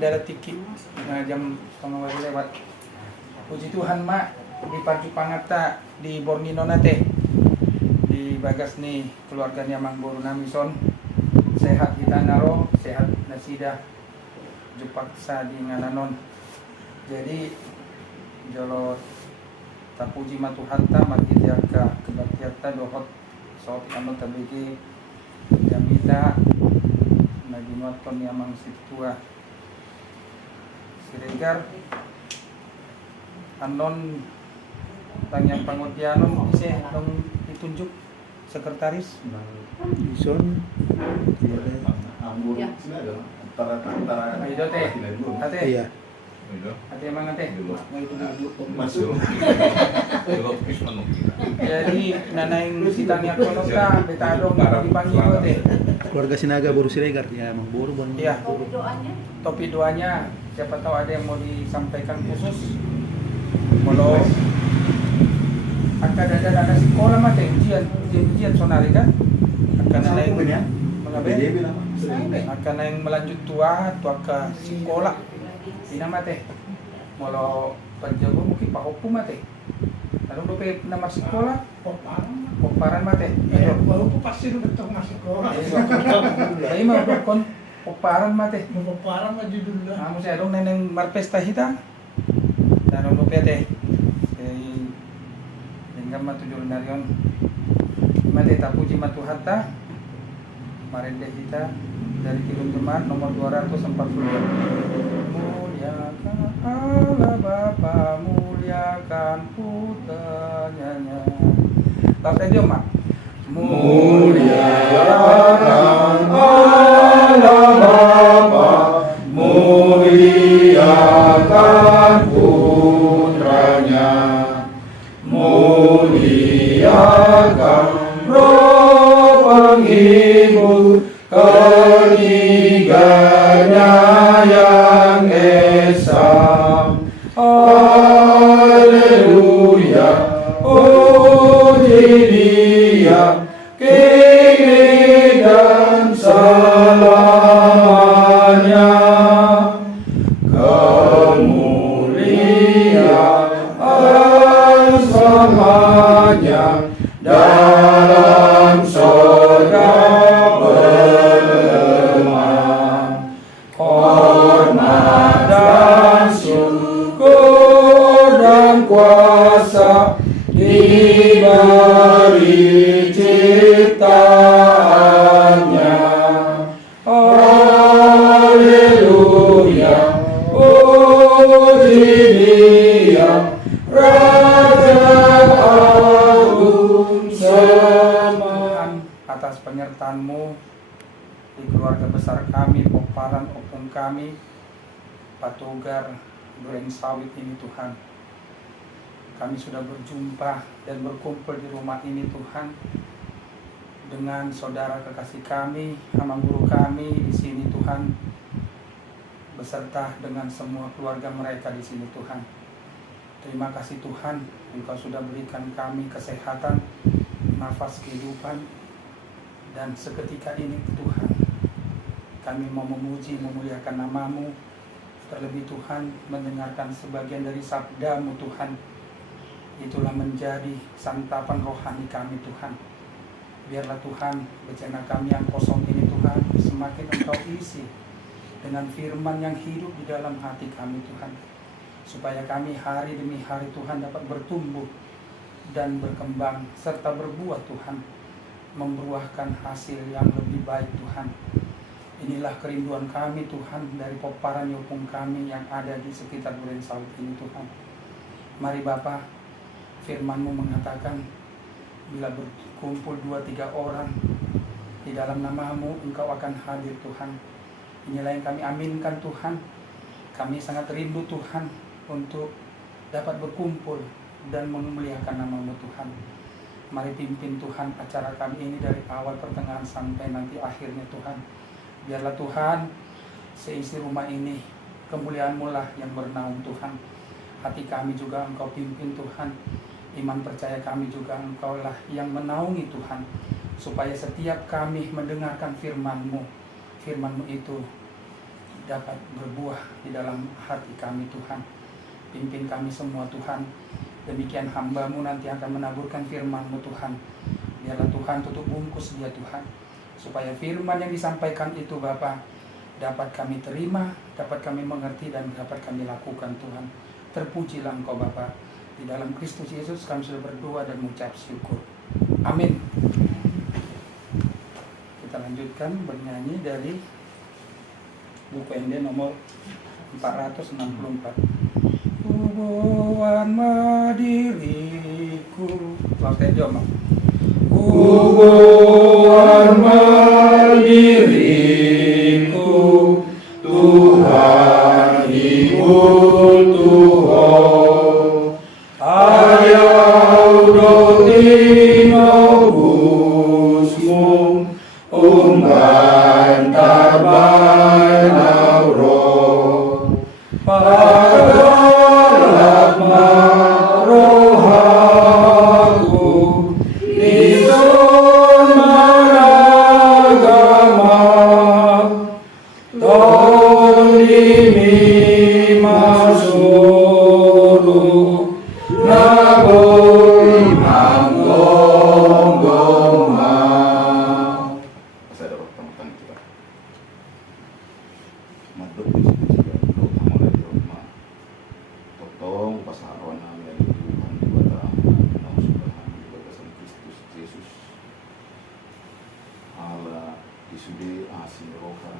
dalat tiki nah jam 12 lewat. Puji Tuhan mak di Parju Pangata di Borneo nate di bagas nih keluarganya Mang Boru Namison sehat kita naro sehat nasida jupaksa di ngananon. Jadi jolot tapuji matuhanta margijaka kebaktiarta dohot soot anu tabigi jamita naginuaton yamang situa siregar anon tanyang pangutianon isi dong ditunjuk sekretaris Ison Ya. antara itu teh ate iya ate emang ate Masuk. jadi nanaing sitanya konota betadong dipanggil teh keluarga Sinaga Boru Siregar ya Mang Boru Bon. Iya. Topi doanya. Topi doanya siapa tahu ada yang mau disampaikan khusus kalau akan ada sekolah mah teh ujian sonari kan akan ada yang mengabe akan ada yang melanjut tua ke sekolah ini mah teh kalau penjago mungkin pak hukum mah teh lalu dope nama sekolah poparan mah teh baru pasti udah betul masuk sekolah. ini mah kon poparan mah teh Mau parah mah judulnya. amo saya dong neneng marpesta hita dan dope teh hingga matujul narion mate tapuji matuhata marende hita dari Kidung Jemaat nomor 240 muliakan Allah Bapa muliakan putranya Bapak Joma Muliakan Allah Bapa, muliakan putranya, muliakan Roh penghibur ketiganya yang esa. Haleluya, puji Dia kini dan selamanya. Kemuliaan selamanya dalam surga bergema. Hormat dan syukur dan kuasa diberi ciptaannya. Haleluya, puji Dia, Raja Agung Tuhan atas penyertaan-Mu di keluarga besar kami, Poparan Opung kami, Patugar Duren Sawit ini Tuhan. Kami sudah berjumpa dan berkumpul di rumah ini Tuhan dengan saudara kekasih kami, amang guru kami di sini Tuhan, beserta dengan semua keluarga mereka di sini Tuhan. Terima kasih Tuhan, Engkau sudah berikan kami kesehatan, nafas kehidupan, dan seketika ini Tuhan, kami mau memuji, memuliakan nama-Mu, terlebih Tuhan mendengarkan sebagian dari sabda-Mu Tuhan. Itulah menjadi santapan rohani kami Tuhan. Biarlah Tuhan bejana kami yang kosong ini Tuhan semakin Engkau isi dengan firman yang hidup di dalam hati kami Tuhan, supaya kami hari demi hari Tuhan dapat bertumbuh dan berkembang serta berbuah Tuhan, membuahkan hasil yang lebih baik Tuhan. Inilah kerinduan kami Tuhan dari Poparan Yopung kami yang ada di sekitar Duren Sawit ini Tuhan. Mari Bapa, firman-Mu mengatakan bila berkumpul 2-3 orang di dalam nama-Mu, Engkau akan hadir Tuhan. Inilah yang kami aminkan Tuhan. Kami sangat rindu Tuhan untuk dapat berkumpul dan memuliakan nama-Mu Tuhan. Mari pimpin Tuhan acara kami ini dari awal pertengahan sampai nanti akhirnya Tuhan. Biarlah Tuhan seisi rumah ini kemuliaan-Mu lah yang bernaung Tuhan. Hati kami juga Engkau pimpin Tuhan. Iman percaya kami juga Engkau lah yang menaungi Tuhan, supaya setiap kami mendengarkan firman-Mu, firman-Mu itu dapat berbuah di dalam hati kami Tuhan. Pimpin kami semua Tuhan. Demikian hamba-Mu nanti akan menaburkan firman-Mu Tuhan. Biarlah Tuhan tutup bungkus dia Tuhan. Supaya firman yang disampaikan itu Bapa dapat kami terima, dapat kami mengerti dan dapat kami lakukan Tuhan. Terpujilah Engkau Bapa. Di dalam Kristus Yesus kami sudah berdoa dan mengucap syukur. Amin. Kita lanjutkan bernyanyi dari buku ND nomor 464. Kubuanmu diriku. Lafaz jom. Kubuanmu diriku, Tuhan ikut Tuhan. Ayau dotino busmu, umban tabai nauro. Padalah rohaku, isun managama, tolimi masuru, naboi manggoma. Saya dapat temukan kita. Maduk totong pasaron namin dari Tuhan di bata ang subahan di batasan Kristus Yesus ala isude asin roha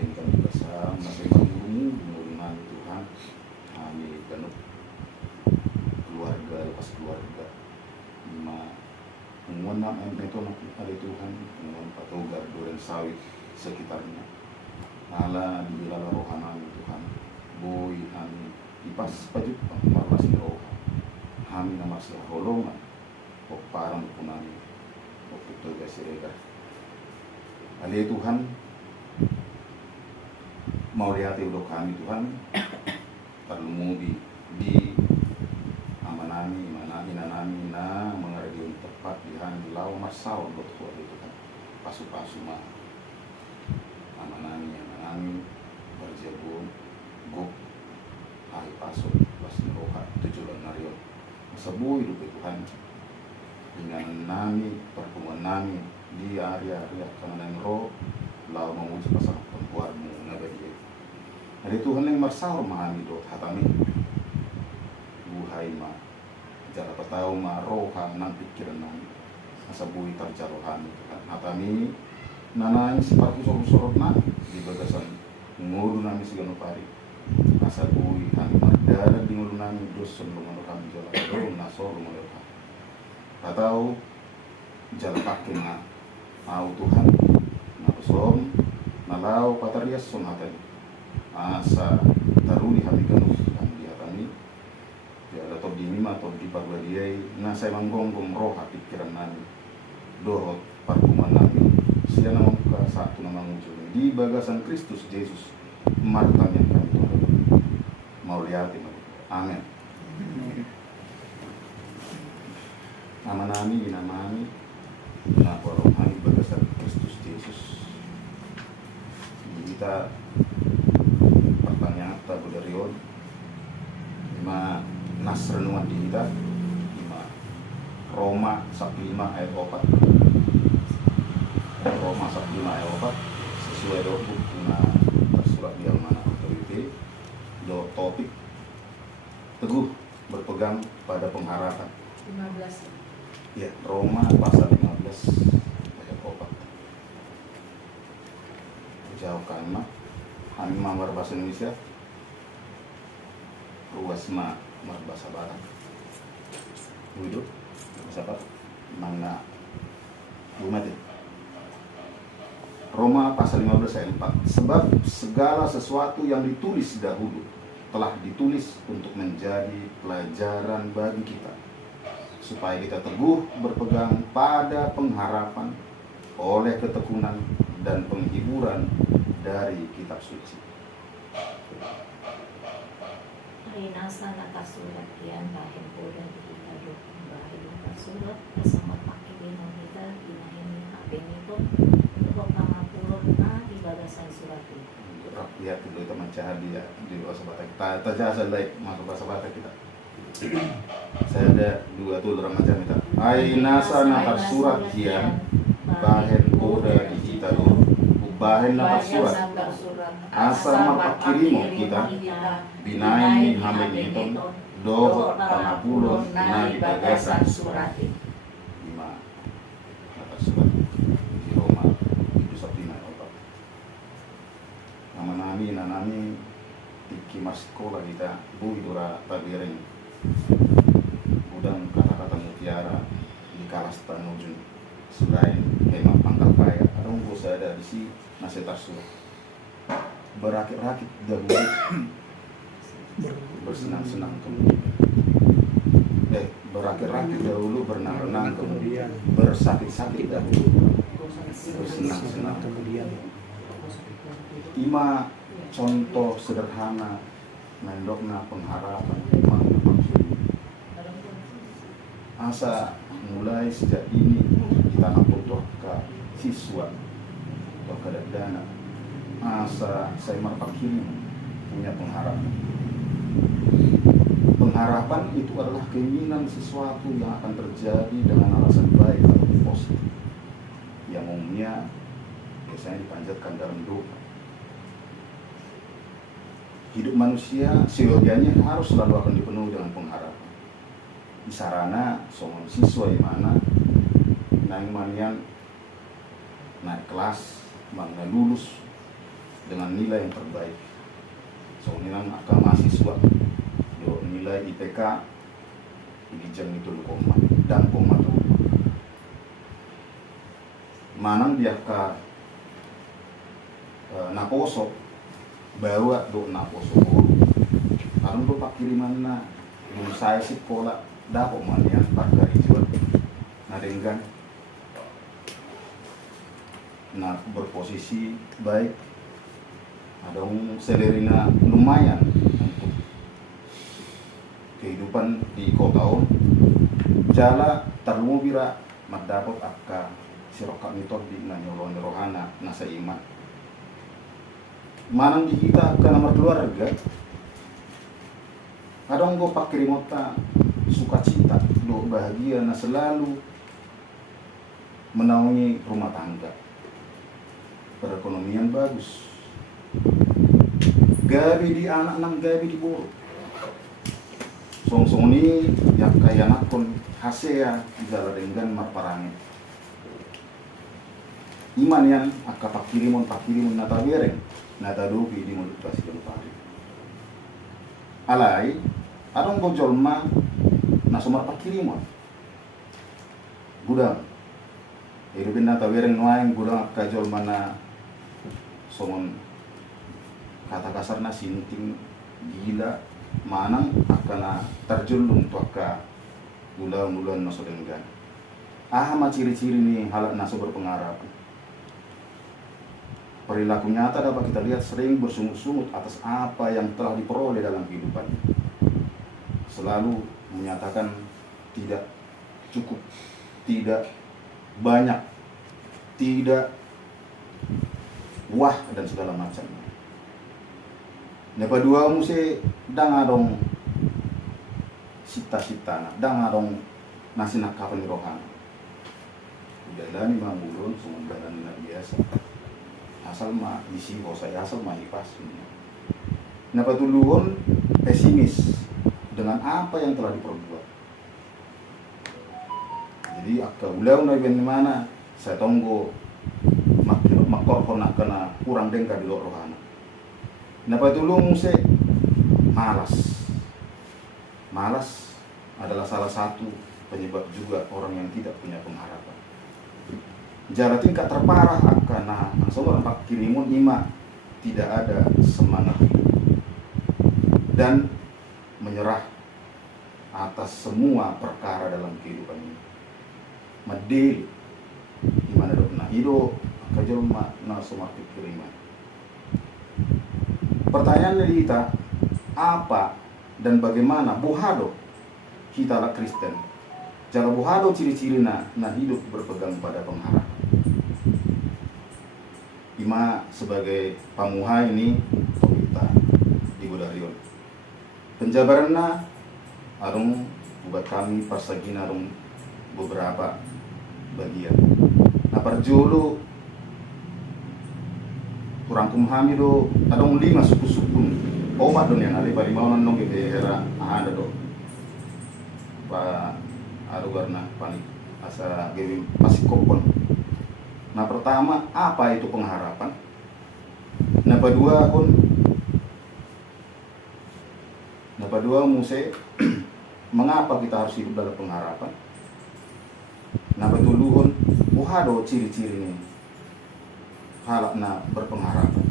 dan kami basa masih menggumu dengan Tuhan kami ganuk keluarga lepas keluarga lima penguana itu ada Tuhan penguan patogar duren sawit sekitarnya ala dibilala rohanami Tuhan boy kami ipas pajut pangmarlas ni roha kami na masih holongan o parang punani o putulga sirega ali Tuhan mau lihati ulo kami Tuhan terlumudi di amanami nanami na mga region tepat di handilaw masaw lot ko ali Tuhan pasu-pasu ma amanami berjabung guk ay pasok pas roha tujuan narion masabuhay lupa Tuhan dengan nami pertemuan nami di area-area kanan roh lau memuji pasang perempuanmu nabadi hari Tuhan yang marsahur mahami dot hatami buhay ma jara patao ma roha nang pikiran nami masabuhay tarjarohan Tuhan hatami nanaing seperti sorot-sorot na di bagasan nguru nami sigano pari asa bui kami mardara di ngulu nami doson lumano kami jala doon naso lumano kami atau jala pakin na au Tuhan na doson nalau patarias son hatani asa taruli kami ganus kami di hatani ya atau di mima atau di pagwadiay na sa manggonggong roha pikiran nami dorot parkuman nami siya naman ka satu namang ujung di bagasan Kristus Yesus martam yang kami tunggu mau lihat ini amin nama nami dinamani na rohani bagasan Kristus Yesus kita pertanyaan kita budarion lima nas renungan di kita lima Roma 15 ayat 4 Roma 15 ayat 4 sesuai dengan buku tersurat di Almanak Authority do topik teguh berpegang pada pengharapan 15 ya Roma pasal 15 ayat 4 jauhkan mah kami mamar bahasa Indonesia ruas ma bahasa Barat duduk bahasa apa mana mati Roma pasal 15 ayat 4 sebab segala sesuatu yang ditulis dahulu telah ditulis untuk menjadi pelajaran bagi kita supaya kita teguh berpegang pada pengharapan oleh ketekunan dan penghiburan dari kitab suci. Rinasan atas surat yan bahim po dan kita bahim atas surat kasama pakitin ng kita dinahin ni apin ito lubog na mapulot na di bagasan surat ito rakyat itu mencari dia di bahasa Batak kita jasa like masuk bahasa Batak kita. Saya ada dua tuh orang macam itu. Aina sana surat kian bahen koda digital bahen na surat asa mapakirimo kita binain hamil itu doho panapulon na dibagasan surat. 5 atas surat di Roma itu Sabtina obat. Nama nami tiki mas sekolah kita bu idora tabiring udang kata-kata mutiara di kalas tanujun selain hema pangkal kaya ada bos ada di si nasi tarsulah berakit-rakit dahulu bersenang-senang kemudian berakit-rakit dahulu berenang-renang kemudian bersakit-sakit dahulu bersenang-senang kemudian 5 contoh sederhana mendokna pengharapan iman maksud asa mulai sejak ini kita nampung ke siswa atau dana asa saya merpakini punya pengharapan. Pengharapan itu adalah keinginan sesuatu yang akan terjadi dengan alasan baik atau positif yang umumnya biasanya dipanjatkan dalam doa. Hidup manusia seyogianya harus selalu akan dipenuhi dengan pengharapan. Di sarana seorang siswa yang mana manian naik kelas, mana lulus dengan nilai yang terbaik. Seorang akan mahasiswa do nilai IPK ini jam itu dan koma tuh. Manang dia ke naposo bawa do naposo karena do pak kiriman na belum saya sih pola dapat manian pak dari jual nadenggan nah berposisi baik ada selerina lumayan untuk kehidupan di kota jala terlubira madapat akka siroka mitod di nanyolong rohana nasa iman manang di kita ke nomor keluarga kadang gue pakai remota sukacita do bahagia na selalu menaungi rumah tangga perekonomian bagus gabi di anak nang gabi di boro song ini yang kaya nakon hasea jala dengan marparange iman yang akka pakirimon nata bereng nata dobi di mulut pasti pari alai adong gojolma na sumar pakirimon gudang hidupin nata bereng nuaing gudang akka jolma na somon kata kasar na sinting gila manang akana terjulung tu akka ulan-ulan naso denggan ciri-ciri ni halak naso berpengaruh. Perilaku nyata dapat kita lihat sering bersungut-sungut atas apa yang telah diperoleh dalam kehidupan. Selalu menyatakan tidak cukup, tidak banyak, tidak wah dan segala macam. Napa dua muse dangadong sita-sita, dangadong nasi nakapan rohana. Udahlah ni mangulun sumundalan na biasa. Asal mah isi saya asal mah ipas. Napatuluhon pesimis dengan apa yang telah diperbuat. Jadi akka ulau na mana saya tunggu makor kona kena kurang dengka di luar rohana. Napatulung se malas adalah salah satu penyebab juga orang yang tidak punya pengharapan. Jala tingkat terparah karena langsung orang pak kirimun ima tidak ada semangat dan menyerah atas semua perkara dalam kehidupan ini. Medil gimana dok? Nah hidup kajelma na semakin kiriman. Pertanyaan dari kita apa dan bagaimana buhado kita lah Kristen? Jala buhado ciri-ciri na hidup berpegang pada pengharapan. Ima sebagai pamuha ini kita di Godarion. Penjabaranna arung buat kami persegi arung beberapa bagian. Nah perjolo kurang kumhami do adong 5 suku-suku obat do yang ali bali mau nong ke era ada do pa arugarna panik asa gewi masih kopon. Nah pertama, apa itu pengharapan? Nah kedua muse mengapa kita harus hidup dalam pengharapan? Nah betuluhun buhado ciri-ciri ini halakna berpengharapan.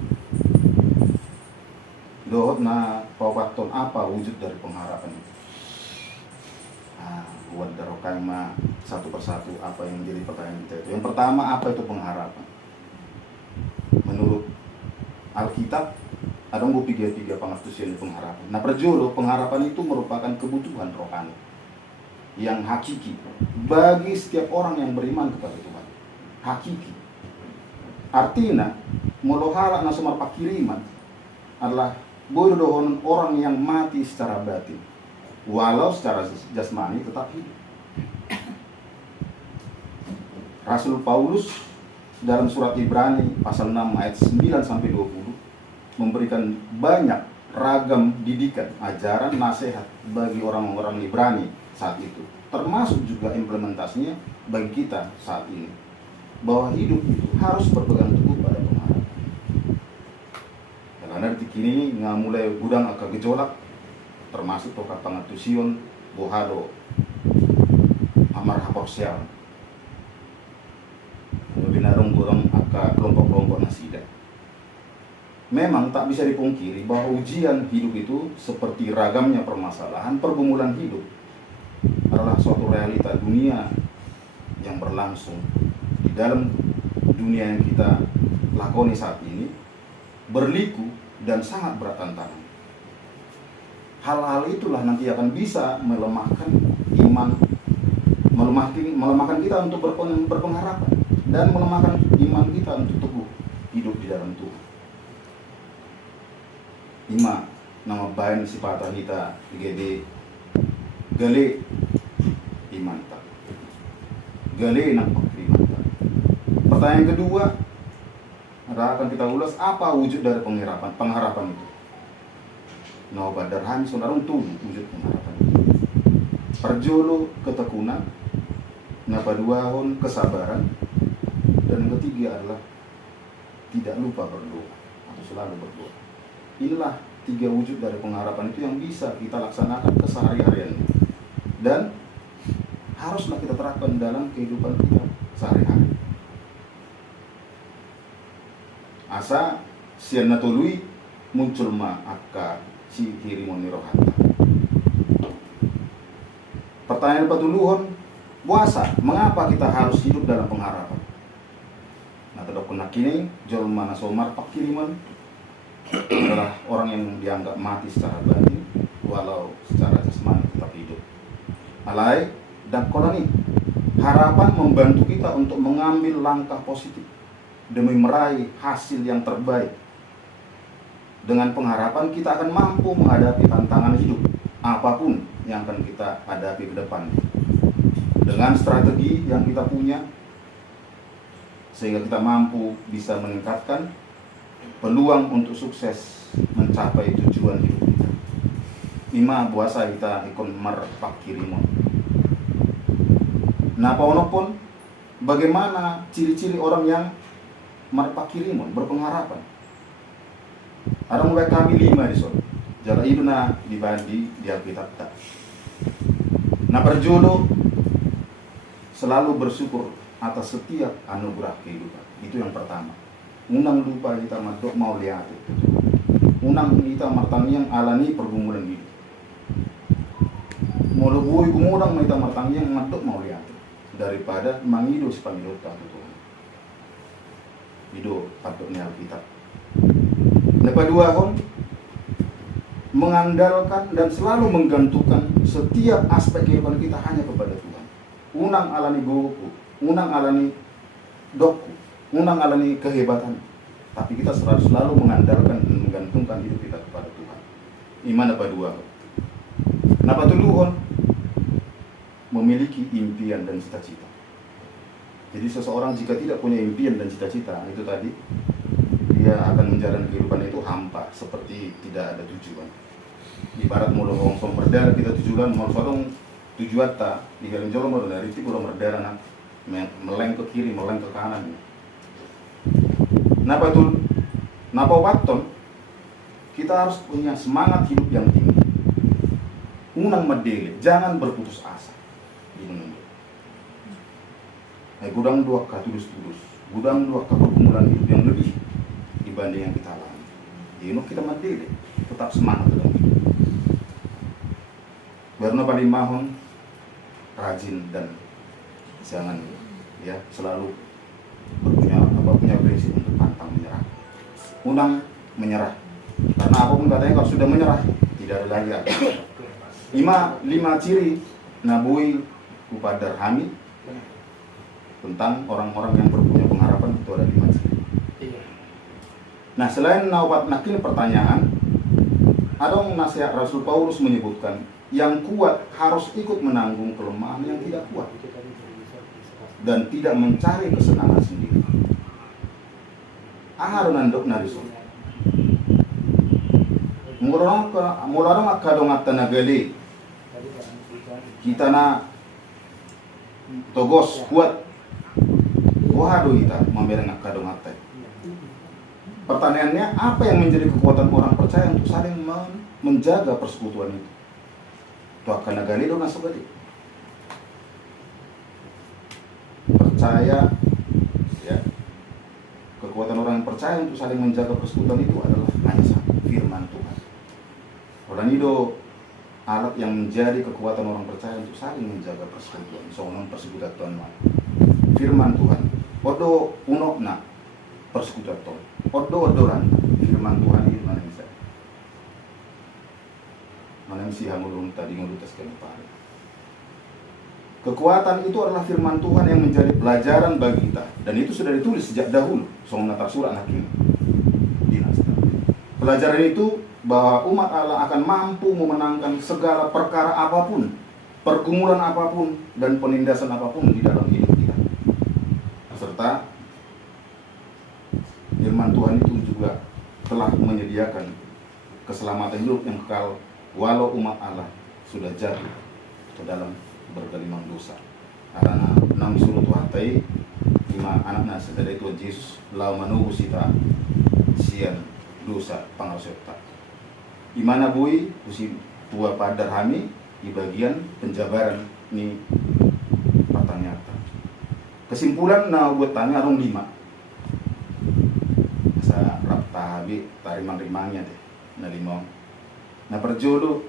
Dohot na pawaton apa wujud dari pengharapan itu? Buat darokai mah satu persatu apa yang menjadi pertanyaan kita itu. Yang pertama, apa itu pengharapan? Menurut Alkitab ada tiga pengertian pengharapan. Nah perjolo pengharapan itu merupakan kebutuhan rohani yang hakiki bagi setiap orang yang beriman kepada Tuhan. Hakiki. Artinya molohala na sumar pakiriman adalah bodoh orang yang mati secara batin. Walau secara jasmani tetap hidup. Rasul Paulus dalam surat Ibrani pasal 6 ayat 9 sampai 20 memberikan banyak ragam didikan, ajaran, nasihat bagi orang-orang Ibrani saat itu. Termasuk juga implementasinya bagi kita saat ini. Bahwa hidup itu harus berpegang teguh pada pengharapan. Karena di kini mulai gudang agak gejolak, termasuk toka pangatusion bohado amar haporsial binarong gurang aka kelompok-kelompok nasida. Memang tak bisa dipungkiri bahwa ujian hidup itu seperti ragamnya permasalahan pergumulan hidup adalah suatu realita dunia yang berlangsung di dalam dunia yang kita lakoni saat ini, berliku dan sangat berat tantangan. Hal-hal itulah nanti akan bisa melemahkan iman, melemahkan kita untuk berpengharapan, dan melemahkan iman kita untuk teguh hidup di dalam Tuhan. Ima nama bayan sifat kita gede gale iman tak, gale nampak iman tak. Pertanyaan kedua akan kita ulas, apa wujud dari pengharapan itu? No badarhan saudara tuh wujud pengharapan. Perjolo ketekunan, napaduahon kesabaran, dan yang ketiga adalah tidak lupa berdoa atau selalu berdoa. Inilah 3 wujud dari pengharapan itu yang bisa kita laksanakan kesehari-harian dan haruslah kita terapkan dalam kehidupan kita sehari-hari. Asa sian natului muncul ma akka si hirimoni rohata. Pertanyaan patuluhon, puasa, mengapa kita harus hidup dalam pengharapan? Nah, terdokun kini jolma nasomar pakiriman adalah orang yang dianggap mati secara batin, walau secara jasmani tetap hidup. Alai dan kolani, harapan membantu kita untuk mengambil langkah positif demi meraih hasil yang terbaik. Dengan pengharapan kita akan mampu menghadapi tantangan hidup apapun yang akan kita hadapi ke depan. Dengan strategi yang kita punya, sehingga kita mampu bisa meningkatkan peluang untuk sukses mencapai tujuan hidup kita. Ima puasa kita ikon merpakirimon. Nah, paunopun bagaimana ciri-ciri orang yang merpakirimon, berpengharapan? Ada mulai kami 5 di sana. Jala itu na dibandi di Alkitab tak. Nah perjodoh selalu bersyukur atas setiap anugerah kehidupan. Itu yang pertama. Unang lupa kita madok mau lihat itu. Unang kita martangiang alani pergumulan hidup. Mau lebui kumudang kita martangiang madok mau lihat daripada mangido sepanjang Tuhan. Hidup patutnya Alkitab. Kedua, mengandalkan dan selalu menggantungkan setiap aspek kehidupan kita hanya kepada Tuhan. Unang alani goku, unang alani doku, unang alani kehebatan. tapi kita selalu mengandalkan dan menggantungkan hidup kita kepada Tuhan. Iman apa dua? Kenapa tuluhon? Memiliki impian dan cita-cita. Jadi seseorang jika tidak punya impian dan cita-cita, itu tadi, dia akan menjalani kehidupan itu hampa, seperti tidak ada tujuan. Ibarat mulu ngomong berdara kita tujuan, mau sorong tujuan tak, di dalam jalan baru dari itu kurang berdara nak, meleng ke kiri, meleng ke kanan. Napa tuh? Napa waton? Kita harus punya semangat hidup yang tinggi. Unang medele, jangan berputus asa. Gudang dua tulus-tulus, gudang dua pergumulan hidup yang lebih dibanding yang kita alami. Jadi kita medele, tetap semangat dalam hidup. Karena paling mahon, rajin dan jangan ya selalu punya prinsip untuk pantang menyerah. Unang menyerah. Karena apapun katanya kalau sudah menyerah tidak ada lagi apa. Lima ciri nabui upadar hami tentang orang-orang yang berpunya pengharapan itu ada 5 ciri. Nah selain naubat nakin pertanyaan, ada nasihat Rasul Paulus menyebutkan yang kuat harus ikut menanggung kelemahan yang tidak kuat dan tidak mencari kesenangan sendiri. Aharun andok narisul. Mularang akadong atanagale. Kita na togos kuat. Wahado kita membereng akadong atai. Pertanyaannya, apa yang menjadi kekuatan orang percaya untuk saling menjaga persekutuan itu? Itu akan nagali dong nasabadi. Percaya, ya, kekuatan orang yang percaya untuk saling menjaga persekutuan itu adalah hanya satu, firman Tuhan. Orang itu alat yang menjadi kekuatan orang percaya untuk saling menjaga persekutuan. Soalnya persekutuan Tuhan, firman Tuhan. Odo unokna persekutuan Tuhan. Odo-odoran firman Tuhan ini mana bisa? Mana misi hamulun tadi ngurutas kenapa? Kekuatan itu adalah firman Tuhan yang menjadi pelajaran bagi kita, dan itu sudah ditulis sejak dahulu. Soalnya surah anak ini. Pelajaran itu bahwa umat Allah akan mampu memenangkan segala perkara apapun, pergumulan apapun, dan penindasan apapun di dalam hidup kita. Serta firman Tuhan itu juga telah menyediakan keselamatan hidup yang kekal walau umat Allah sudah jatuh ke dalam bergelimang dosa. Karena 6 suruh Tuhatai 5 anaknya setelah itu Yesus lau manuhu sita sian dosa pangarsepta. Imana bui usi tua padar hami di bagian penjabaran ini pertanyaan. Kesimpulan na buat tanya arong 5. Sa rapta habi tarimang-rimangnya deh na 5. Nah perjodoh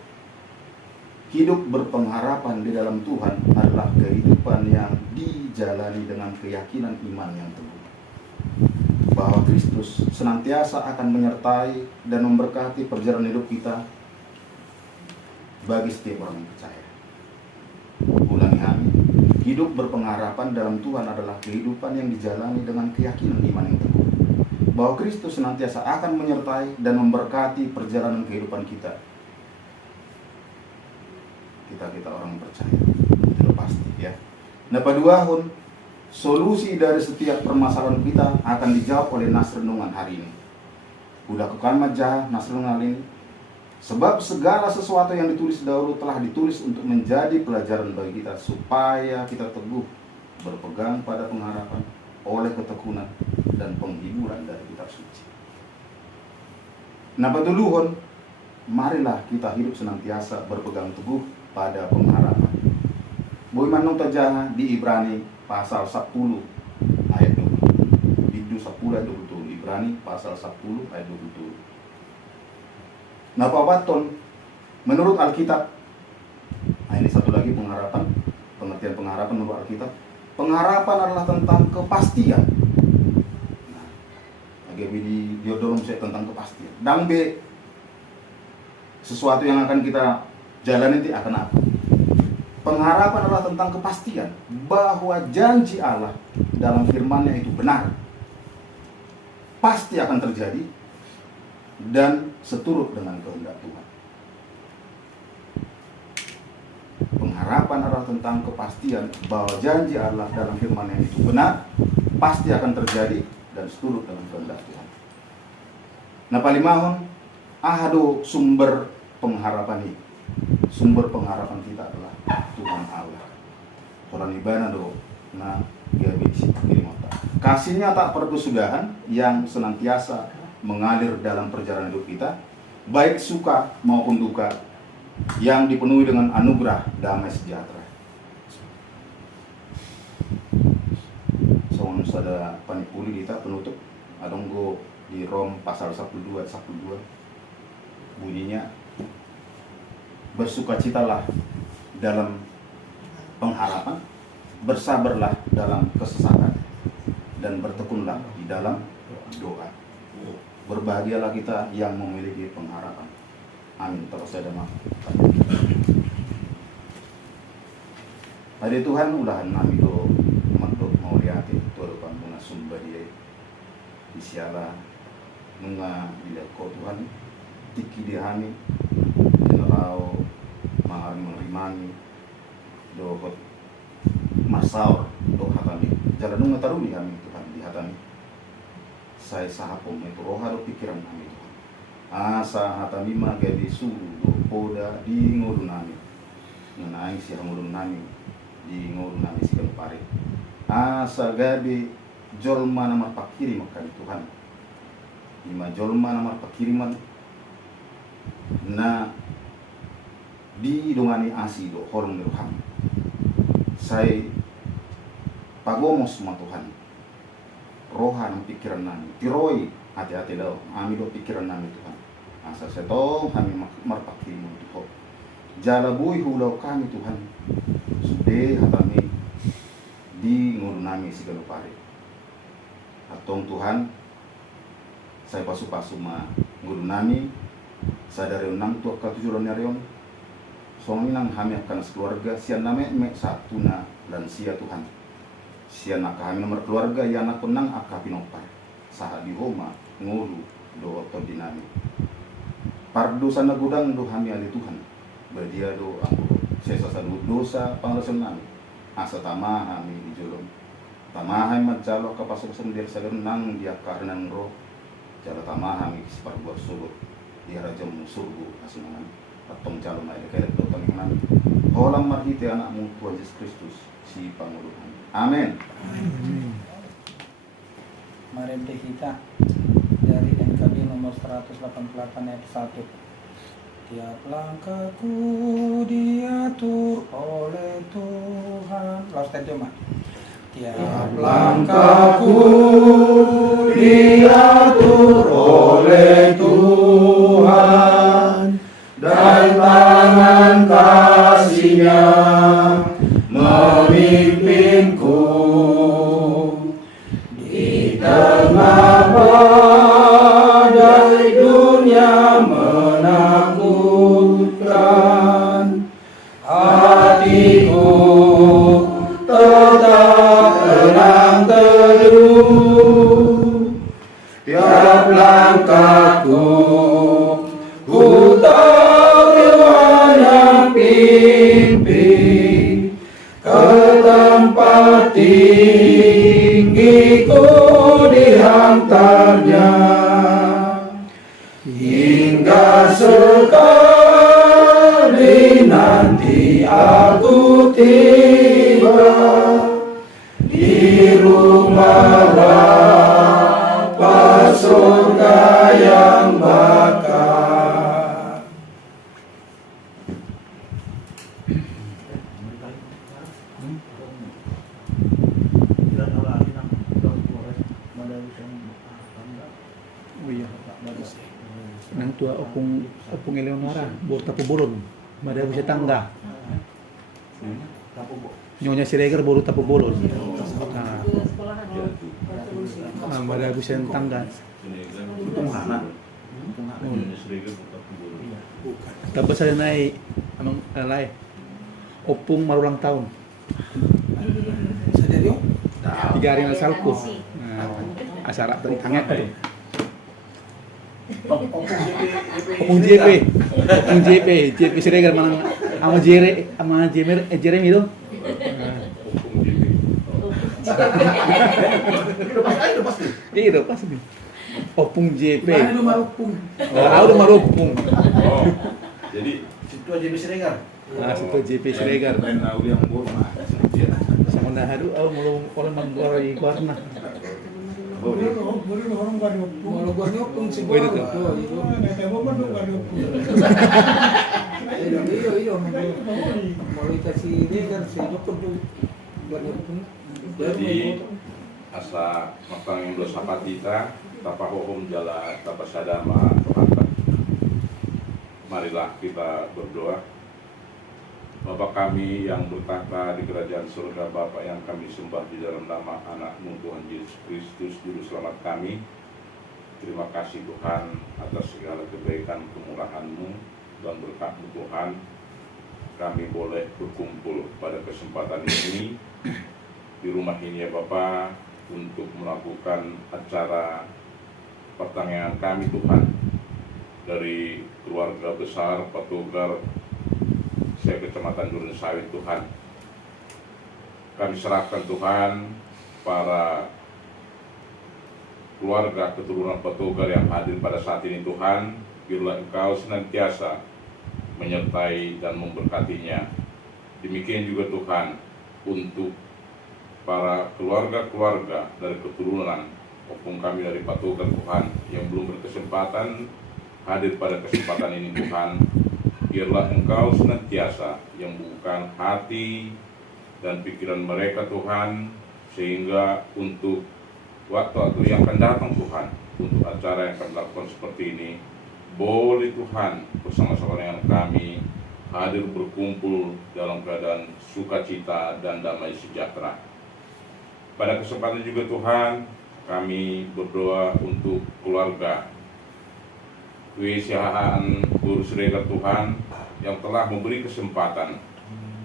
hidup berpengharapan di dalam Tuhan adalah kehidupan yang dijalani dengan keyakinan iman yang teguh bahwa Kristus senantiasa akan menyertai dan memberkati perjalanan hidup kita bagi setiap orang yang percaya. Ulangi kami, hidup berpengharapan dalam Tuhan adalah kehidupan yang dijalani dengan keyakinan iman yang teguh bahwa Kristus senantiasa akan menyertai dan memberkati perjalanan kehidupan kita. Kita orang percaya, itu pasti ya. Nah paduahun, solusi dari setiap permasalahan kita akan dijawab oleh nas renungan hari ini. Udah kekan majah nas renungan hari ini. Sebab segala sesuatu yang ditulis dahulu telah ditulis untuk menjadi pelajaran bagi kita supaya kita teguh berpegang pada pengharapan oleh ketekunan dan penghiburan dari kitab suci. Nah patuluhun, marilah kita hidup senantiasa berpegang teguh pada pengharapan. Boy manong tajah di Ibrani pasal 10 ayat 20. Bidu 10 ayat 20. Ibrani pasal 10 ayat 20. Nah pawaton menurut Alkitab. Nah ini satu lagi pengharapan, pengertian pengharapan menurut Alkitab. Pengharapan adalah tentang kepastian. Nah, agak di diodolong saya tentang kepastian. Dan B, sesuatu yang akan kita jalani itu akan apa? Pengharapan adalah tentang kepastian bahwa janji Allah dalam firman-Nya itu benar. pasti akan terjadi dan seturut dengan kehendak Tuhan. Pengharapan adalah tentang kepastian bahwa janji Allah dalam firman yang itu benar, pasti akan terjadi dan seturut dengan kehendak Tuhan. Nah, palimahon ahado sumber pengharapan ini. Sumber pengharapan kita adalah Tuhan Allah. Orang ibana do na gabisi kirimata. Kasihnya tak berkesudahan yang senantiasa mengalir dalam perjalanan hidup kita, baik suka maupun duka, yang dipenuhi dengan anugerah damai sejahtera. Soalnya ada panipuli kita penutup adonggo di Rom pasal 12 ayat 12 bunyinya, bersukacitalah dalam pengharapan, bersabarlah dalam kesesakan, dan bertekunlah di dalam doa. Berbahagialah kita yang memiliki pengharapan. Amin. Terus ada Tadi Tuhan udah nami do mandok mau lihat itu depan bunga sumber dia disiala bunga bila kau Tuhan tiki dihani generau mahal menerimani do masaur do hatami jalan nunga taruni kami Tuhan di hatami saya sahapom itu roha do pikiran kami Tuhan asa hatami magadi sulu do poda di ngurun nami nanaing si hamurun nami di ngurun nami si pare asa gabi jolma nama pakiri makan Tuhan lima jolma nama pakiriman na di dongani asi do horong Tuhan saya pagomos sama Tuhan rohan pikiran nami tiroi hati-hati daw ami do pikiran nami Tuhan asa seto kami marpakiriman Tuhan jalabui hulau kami Tuhan sude hatami di ngurun nami si galupari atong Tuhan saya pasu-pasu ma ngurun nami sadari unang tuak katujuran nyarion song inang kami akan sekeluarga sian name mek satuna dan sia Tuhan sian nak kami nomor keluarga ya anak penang aka pinopar saha di homa ngulu do otot dinami pardo sana gudang do kami ali Tuhan berdia do anggo sesa sadu dosa panglasan nami asa tama kami di jolong tamahay magcalo kapasok-pasok dia sa nang dia kahanan ro jala tamahay kami kisparbuat surut dia raja surgu asungan atong calo na kaya do kami nami holang marhite anakmu Tuhan Yesus Kristus si Panguluhan. Amin. Mari kita dari NKB nomor 188 ayat 1. Tiap langkahku diatur oleh Tuhan. Last time cuma. Tiap langkahku diatur oleh Tuhan dan tangan kasih-Nya memimpinku di tengah badai dunia menakutkan, hatiku tetap tenang teduh. Tiap langkahku ku tahu Tuhan yang pimpin ke tempat tinggi ku dihantarnya hingga sekali nanti aku tiba di rumah Bapa surga yang bakar. Oh iya, nang tua opung Eleonora, bor tapu bolon, mada bisa tangga. Nyonya Siregar baru tapu bolon. Nah, mada bisa tangga. Tapos saya naik, anong alay, opung marulang tahun. Sadari yo? 3 hari na salko. Asara tadi hangat tu. Opung JP. Opung JP Siregar manang sama Jeremy itu. Iya itu pasti. Opung JP. Mana nomor opung? Aku udah marupung. Oh, jadi situ aja bisa dengar. Nah, situ JP Siregar. Lain audio yang buruk mah. Sama naharu aku mau orang manggorai warna. Buru orang gua diopung. Kalau gua nyopung si Oh, itu Boro. tuh. Oh, itu. Nenek gua mah gua diopung. Iyo, mulai kasih dia kan si nyopung tuh buat nyopung. Jadi asa matang yang dosa patita, tapa hukum jala, tapa sadama Tuhan. Marilah kita berdoa. Bapa kami yang bertata di kerajaan surga, Bapa yang kami sembah di dalam nama anak-Mu Tuhan Yesus Kristus, Juru Selamat kami. Terima kasih Tuhan atas segala kebaikan kemurahan-Mu dan berkat-Mu Tuhan. Kami boleh berkumpul pada kesempatan ini di rumah ini ya Bapa untuk melakukan acara pertanyaan kami Tuhan dari keluarga besar Patogar Kecamatan Duren Sawit Tuhan. Kami serahkan Tuhan para keluarga keturunan Patogar yang hadir pada saat ini Tuhan, biarlah Engkau senantiasa menyertai dan memberkatinya. Demikian juga Tuhan untuk para keluarga-keluarga dari keturunan opung kami dari Patogar Tuhan yang belum berkesempatan hadir pada kesempatan ini Tuhan. Biarlah Engkau senantiasa yang membukakan hati dan pikiran mereka Tuhan, sehingga untuk waktu-waktu yang akan datang Tuhan, untuk acara yang akan dilakukan seperti ini, boleh Tuhan bersama-sama dengan kami hadir berkumpul dalam keadaan sukacita dan damai sejahtera. Pada kesempatan juga Tuhan, kami berdoa untuk keluarga Kewisihaan Guru Siregar Tuhan yang telah memberi kesempatan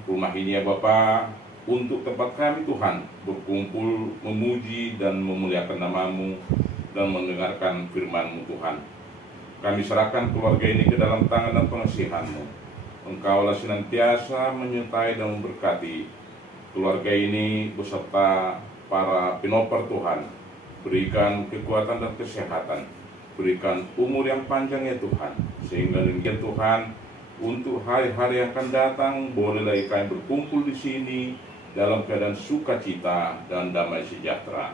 rumah ini ya Bapa untuk tempat kami Tuhan berkumpul memuji dan memuliakan nama-Mu dan mendengarkan firman-Mu Tuhan. Kami serahkan keluarga ini ke dalam tangan dan pengasihan-Mu. Engkaulah senantiasa menyertai dan memberkati keluarga ini beserta para pinoper Tuhan. Berikan kekuatan dan kesehatan. Berikan umur yang panjang ya Tuhan, sehingga demikian Tuhan untuk hari-hari yang akan datang bolehlah kami berkumpul di sini dalam keadaan sukacita dan damai sejahtera.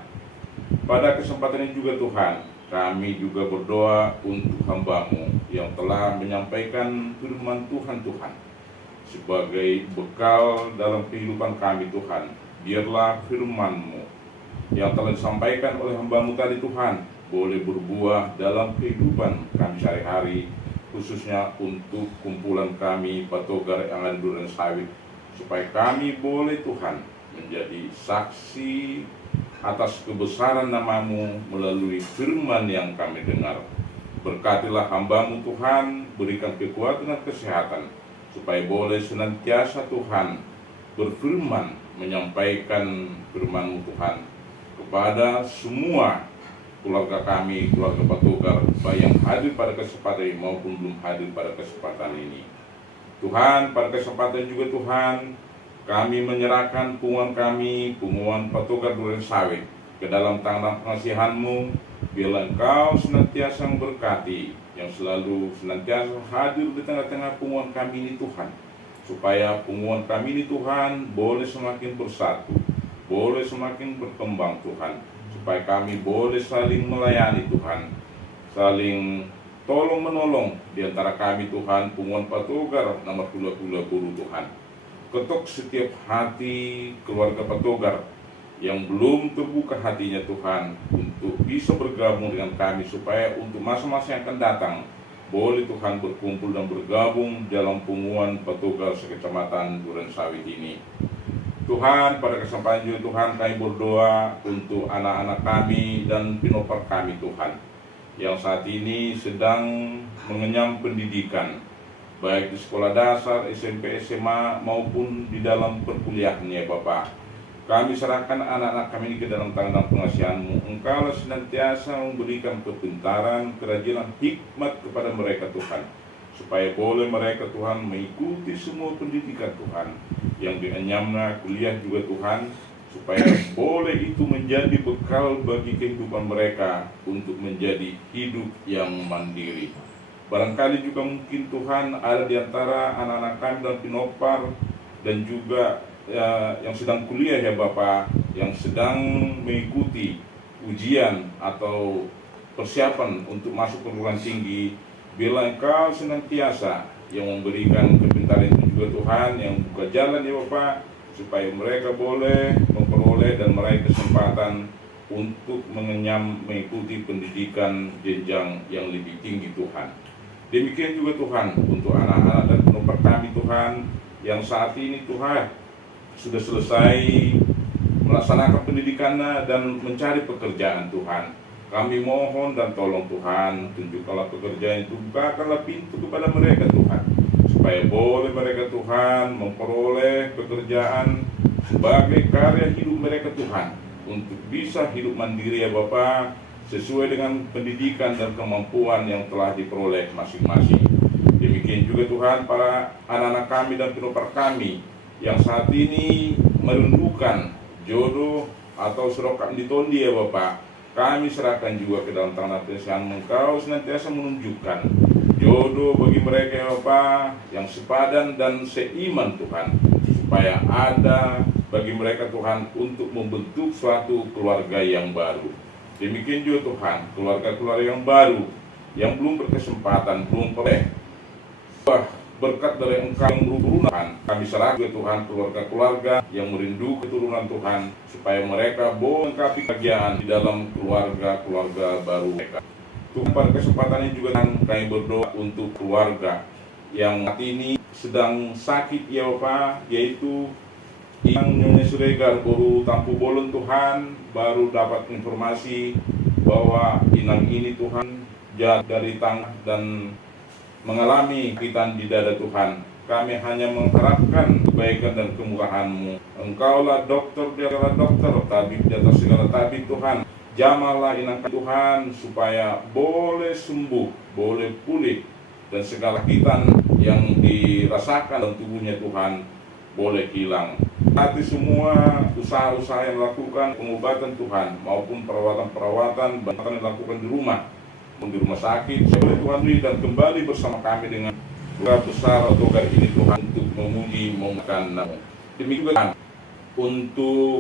Pada kesempatan ini juga Tuhan, kami juga berdoa untuk hamba-Mu yang telah menyampaikan firman Tuhan sebagai bekal dalam kehidupan kami Tuhan. Biarlah firman-Mu yang telah disampaikan oleh hamba-Mu tadi Tuhan boleh berbuah dalam kehidupan kami sehari-hari, khususnya untuk kumpulan kami Patogar yang ada di Duren Sawit, supaya kami boleh Tuhan menjadi saksi atas kebesaran nama-Mu melalui firman yang kami dengar. Berkatilah hamba-Mu Tuhan, berikan kekuatan dan kesehatan, supaya boleh senantiasa Tuhan berfirman, menyampaikan firman-Mu Tuhan kepada semua keluarga kami, keluarga Patogar, baik yang hadir pada kesempatan ini maupun belum hadir pada kesempatan ini. Tuhan, pada kesempatan juga Tuhan, kami menyerahkan punguan Patogar Duren Sawit ke dalam tangan pengasihan-Mu. Biarlah Engkau senantiasa memberkati, yang selalu senantiasa hadir di tengah-tengah punguan kami ini Tuhan, supaya punguan kami ini Tuhan boleh semakin bersatu, boleh semakin berkembang Tuhan, supaya kami boleh saling melayani Tuhan, saling tolong-menolong di antara kami Tuhan, punguan Patogar nomor 20 guru Tuhan. Ketuk setiap hati keluarga Patogar yang belum terbuka hatinya Tuhan untuk bisa bergabung dengan kami, supaya untuk masa-masa yang akan datang boleh Tuhan berkumpul dan bergabung dalam punguan Patogar sekecamatan Duren Sawit ini. Tuhan, pada kesempatan juga Tuhan kami berdoa untuk anak-anak kami dan pinoper kami Tuhan, yang saat ini sedang mengenyam pendidikan, baik di sekolah dasar, SMP, SMA maupun di dalam perkuliahannya Bapak. Kami serahkan anak-anak kami ini ke dalam tangan pengasihan-Mu. Engkaulah senantiasa memberikan kepintaran, kerajinan, hikmat kepada mereka Tuhan, supaya boleh mereka Tuhan mengikuti semua pendidikan Tuhan yang dianyamnya kuliah juga Tuhan, supaya boleh itu menjadi bekal bagi kehidupan mereka untuk menjadi hidup yang mandiri. Barangkali juga mungkin Tuhan ada di antara anak-anak kami dan Pinopar dan juga yang sedang kuliah ya Bapak, yang sedang mengikuti ujian atau persiapan untuk masuk perguruan tinggi. Bila Engkau senantiasa yang memberikan kepintaran itu juga Tuhan, yang buka jalan ya Bapak, supaya mereka boleh memperoleh dan meraih kesempatan untuk mengikuti pendidikan jenjang yang lebih tinggi Tuhan. Demikian juga Tuhan untuk anak-anak dan Pinopar kami Tuhan, yang saat ini Tuhan sudah selesai melaksanakan pendidikannya dan mencari pekerjaan Tuhan. Kami mohon dan tolong Tuhan, tunjukkanlah pekerjaan itu, bukakanlah pintu kepada mereka Tuhan, supaya boleh mereka Tuhan memperoleh pekerjaan sebagai karya hidup mereka Tuhan, untuk bisa hidup mandiri ya Bapak, sesuai dengan pendidikan dan kemampuan yang telah diperoleh masing-masing. Demikian juga Tuhan para anak-anak kami dan Pinopar kami yang saat ini merindukan jodoh atau serokan ditondi ya Bapak, kami serahkan juga ke dalam tangan pengasihan Engkau senantiasa menunjukkan jodoh bagi mereka ya Bapak, yang sepadan dan seiman Tuhan, supaya ada bagi mereka Tuhan untuk membentuk suatu keluarga yang baru. Demikian juga Tuhan, keluarga-keluarga yang baru yang belum berkesempatan, belum peroleh berkat dari Engkau yang berurunan, kami serahkan ke Tuhan keluarga-keluarga yang merindu keturunan Tuhan, supaya mereka boleh melengkapi kebahagiaan di dalam keluarga-keluarga baru mereka. Tuhan, pada kesempatan ini juga kami berdoa untuk keluarga yang saat ini sedang sakit ya Bapak, yaitu yang Nyonya Siregar baru Tampu Bolon Tuhan, baru dapat informasi bahwa inang ini Tuhan jatuh dari tangan dan mengalami kesakitan di dada Tuhan. Kami hanya mengharapkan kebaikan dan kemurahan-Mu. Engkaulah dokter di atas dokter, tabib di atas segala tabib Tuhan. Jamahlah inang Tuhan supaya boleh sembuh, boleh pulih, dan segala kesakitan yang dirasakan dalam tubuhnya Tuhan boleh hilang. Hati semua usaha-usaha yang dilakukan, pengobatan Tuhan maupun perawatan-perawatan yang dilakukan di rumah sakit, oleh Tuhan dan kembali bersama kami dengan doa besar atau ini Tuhan untuk memuji memuliakan nama. Demikian juga untuk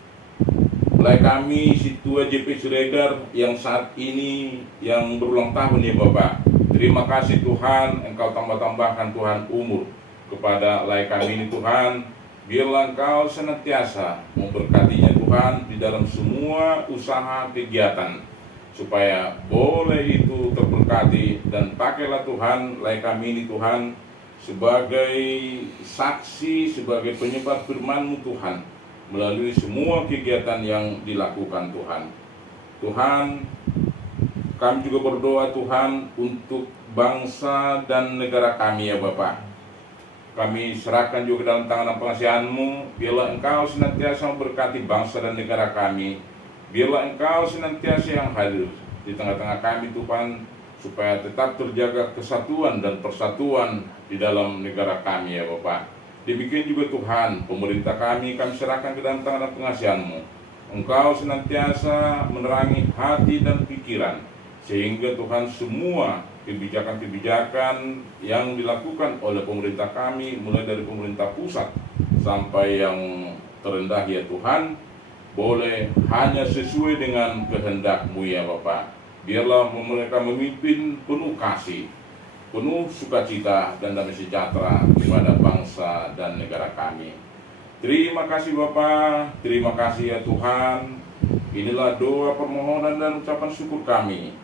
mulai kami si Tua JP Siregar yang saat ini yang berulang tahun ya Bapak. Terima kasih Tuhan, Engkau tambah-tambahkan Tuhan umur kepada lai kami ini Tuhan. Biarlah Engkau senantiasa memberkatinya Tuhan di dalam semua usaha kegiatan, supaya boleh itu terberkati, dan pakailah Tuhan lai kami ini Tuhan sebagai saksi, sebagai penyebar firman-Mu Tuhan melalui semua kegiatan yang dilakukan Tuhan. Tuhan, kami juga berdoa Tuhan untuk bangsa dan negara kami ya Bapak. Kami serahkan juga dalam tangan pengasihan-Mu. Biarlah Engkau senantiasa memberkati bangsa dan negara kami. Biarlah Engkau senantiasa yang hadir di tengah-tengah kami Tuhan, supaya tetap terjaga kesatuan dan persatuan di dalam negara kami ya Bapak. Demikian juga Tuhan, pemerintah kami serahkan ke dalam tangan pengasihan-Mu. Engkau senantiasa menerangi hati dan pikiran, sehingga Tuhan semua kebijakan-kebijakan yang dilakukan oleh pemerintah kami, mulai dari pemerintah pusat sampai yang terendah ya Tuhan, boleh hanya sesuai dengan kehendak-Mu ya Bapak. Biarlah mereka memimpin penuh kasih, penuh sukacita dan damai sejahtera kepada bangsa dan negara kami. Terima kasih Bapak, terima kasih ya Tuhan. Inilah doa permohonan dan ucapan syukur kami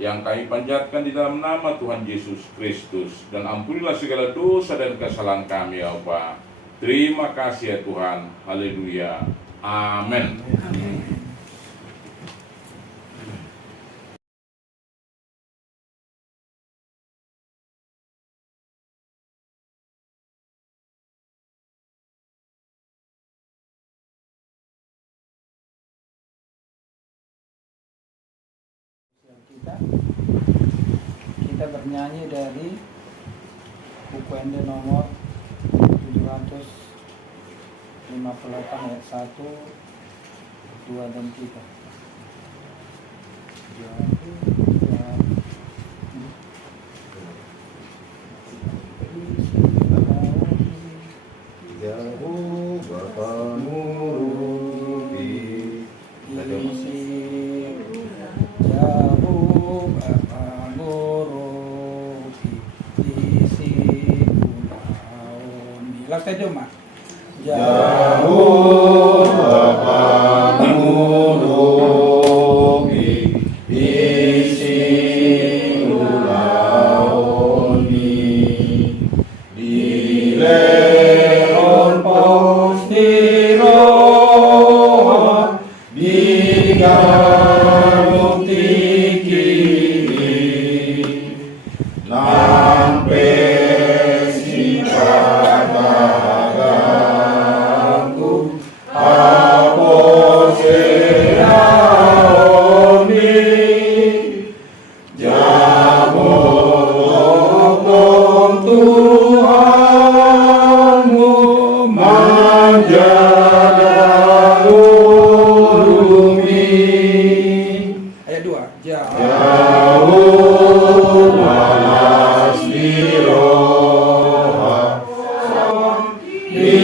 yang kami panjatkan di dalam nama Tuhan Yesus Kristus, dan ampunilah segala dosa dan kesalahan kami ya Bapak. Terima kasih ya Tuhan. Haleluya. Amin. Amin. Kita bernyanyi dari buku ND nomor 758 ayat 1, 2 dan 3. Jauh Bapa ngurupi Jauh Bapa ngurupi isi pulau. Bilang saja mak. Jauh Bapa ngurupi isi pulau ini di leon pos di roh di garuk kiri nampe si pagagaku apo seaoni jabotong Tuhanmu menjaga bumi. Ayat 2. Jauh malas di roh di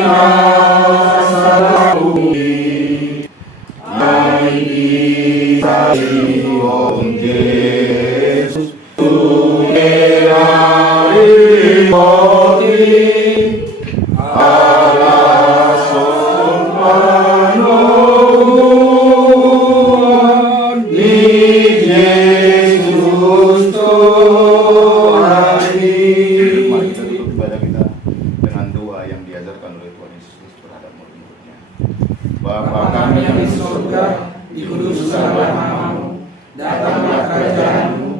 rasa bumi Naiki Om Yesus Tuherari Koti Allah Subhanahu di Yesus Tuhan. Mari kita tutup ibadah kita dengan doa yang diajarkan oleh Tuhan Yesus terhadap murid-muridnya. Bapa kami yang di surga, dikuduskanlah namamu, datanglah kerajaanmu,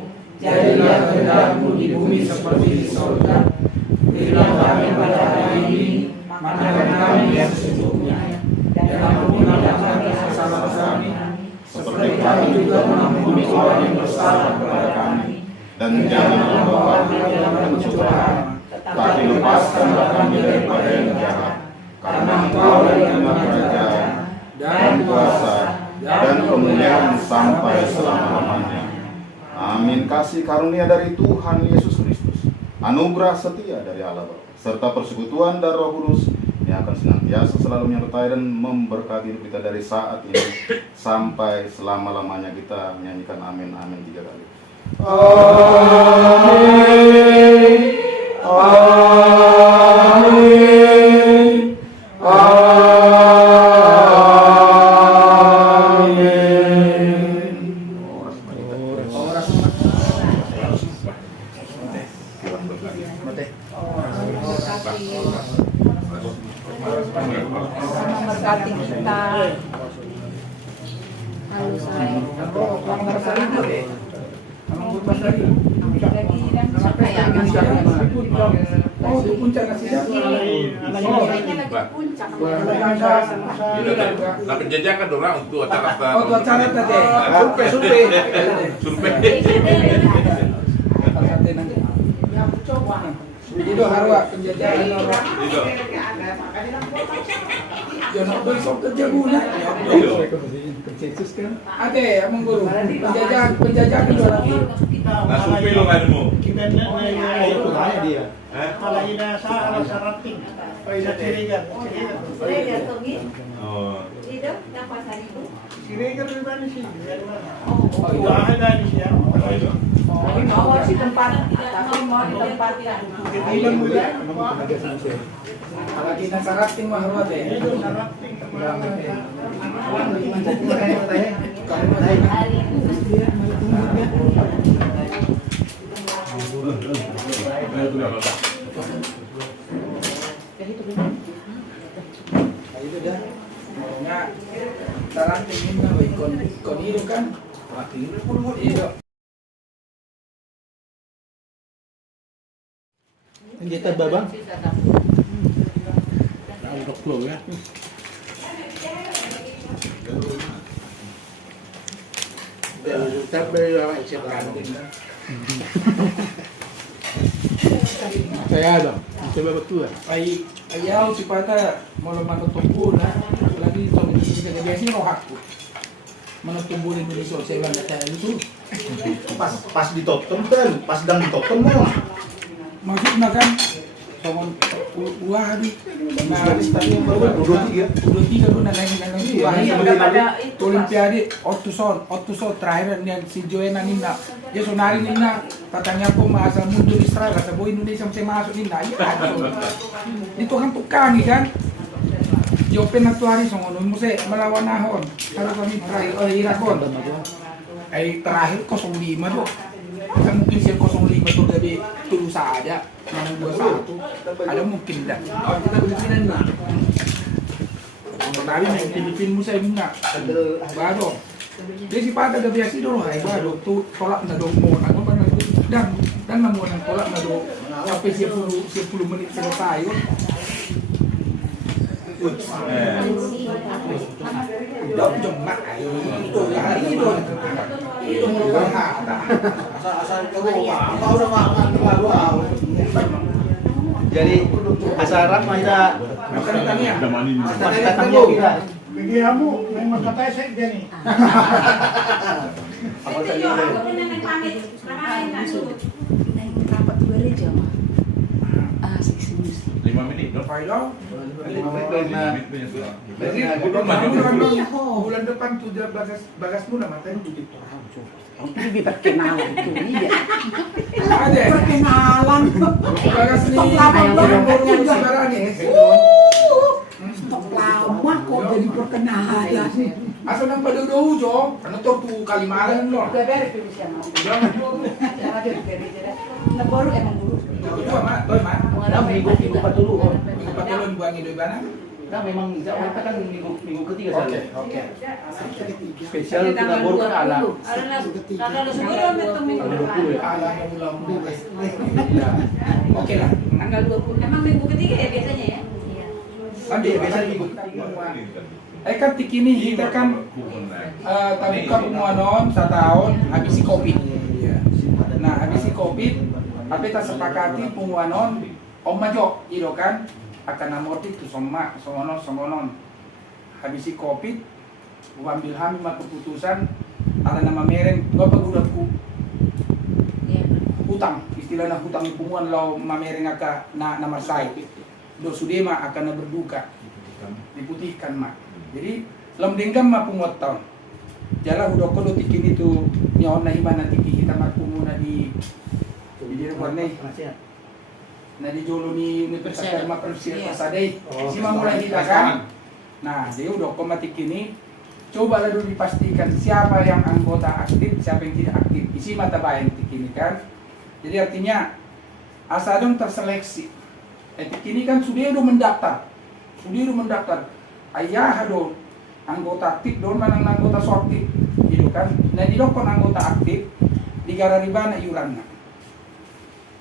jadilah kehendak-Mu di bumi seperti di surga. Berilah kami pada hari ini makanan kami yang secukupnya, dan ampunilah kami kesalahan kami, seperti kami juga mengampuni orang yang bersalah kepada kami. Dan jangan membawa kami dalam pencobaan, tapi lepaskanlah kami daripada yang jahat. Karena Engkau yang kerajaan dan kuasa dan kemuliaan sampai selama-lamanya. Amin. Kasih karunia dari Tuhan Yesus Kristus, anugerah setia dari Allah Bapa, serta persekutuan dari Roh Kudus yang akan senantiasa selalu menyertai dan memberkati hidup kita dari saat ini sampai selama-lamanya. Kita menyanyikan amin, amin 3 kali. Amin. Amin. Amin. Memberkati kita. Halo saya. Oh, itu puncak nasi Nah, penjajakan orang untuk acara Oh, itu acara tadi. survei. Itu harwa penjajahan orang. Itu. Jangan besok kerja guna. Konsensus kan? Ade, among guru. Penjajahan itu lagi. Nah, survei lo kan mo. Kita Itu tanya dia. kalau ina sa sarating. Ina sirigan. Oh. Sirigan di mana sih? Dari mana? Oh, itu. Wah, ada di siya. Oh, itu. Mau sih tempat, tapi mau di tempat yang Ilan mo yan? Tenaga manusia. Lagi nasarating mah harwa deh. Ito sarating. Itu dah. Maunya sarating ini mah ikon itu kan. Itu. Kegiatan babang. Udah flow ya. Saya dong, coba betul. Ay, ayaw si Pata mau matutumbo na. Lagi ito, hindi ka biasa rohak ko. Matutumbo rin mo sa ilang natin itu. Pas ditotom kan, pas dang ditotom mo. Maksud na kan, tawon uwa di. Habis tadi yang baru 23. Udah tiga doon na lang Iya, uwa. iya, Olimpiade, Ottuson, terakhir yang si Joena Nina. Dia sonari Nina, katanya po masa mundo di Australia, sa buong Indonesia masih masuk Nina. Iya, dito kan tukang kan. Di open na tuari so ngono mo melawan nahon. Kalau kami try Irakon. Ay terakhir 05 do. Kan mungkin siya 05 tuh dari Tulusa aja. Yang 21. Ada mungkin dah. Kita Pilipinan na. Tapi may Pilipin mo sa inyo nga. Bago. Jadi si Pata gabi asi do ay bago tu tolak na do mo. Ano ba na dan na mo nang tolak na do. Sampai 10 menit selesai. Dok jemak itu hari itu mau hata Jadi asaran mahita makan tanya pas datangnya kita. Bagi kamu, memang katanya saya gini. Apa tadi? Rapat di gereja mah. Seksi musik. 5 menit dong. Failo bulan depan tuh dia bagas mula matanya Lebih perkenalan itu iya. ada Perkenalan. bagas nih sekarang nih Stok lama kok jadi perkenalan. asal nang pada udah ujo karena tuh kalimaran loh Beber pilih mau. Jangan ada gereja. Nah baru emang guru. dua mak boy mak Minggu dulu. minggu patulun buang hidup mana Nah memang kita kan minggu ketiga saja. oke Spesial kita baru kan ala. Tanggal 10 itu minggu depan. ala ulang oke lah Tanggal 20. Emang minggu ketiga ya biasanya ya? Iya. nanti Biasanya minggu ketiga. kan tikini kita kan tabuka pumuanon sa taon habisi COVID. Nah habisi COVID, tapi tak sepakati pumuanon om majo ilo kan akan namorti tu somonon habisi COVID, ambil kami mah keputusan ada nama mereng bapak udahku hutang istilahnya hutang pumuan lau mamereng aka na marsai do sudema akan berduka diputihkan mak. Jadi lam denggam ma pungot taon. Jala udah kodo tikin itu nyaon na himana tiki kita marpumu na di warne. Na di jolo ni Universitas Dharma Persil Pasadei. Si mulai kita kan. Nah, jadi udah komatik ini coba lalu dipastikan siapa yang anggota aktif, siapa yang tidak aktif. Isi mata bayang tikini kan. Jadi artinya asadong terseleksi. Tikini kan sudah mendaftar. Ayah do anggota aktif don manang anggota sortif gitu kan. Nah di dokon anggota aktif di gararibana iuranna.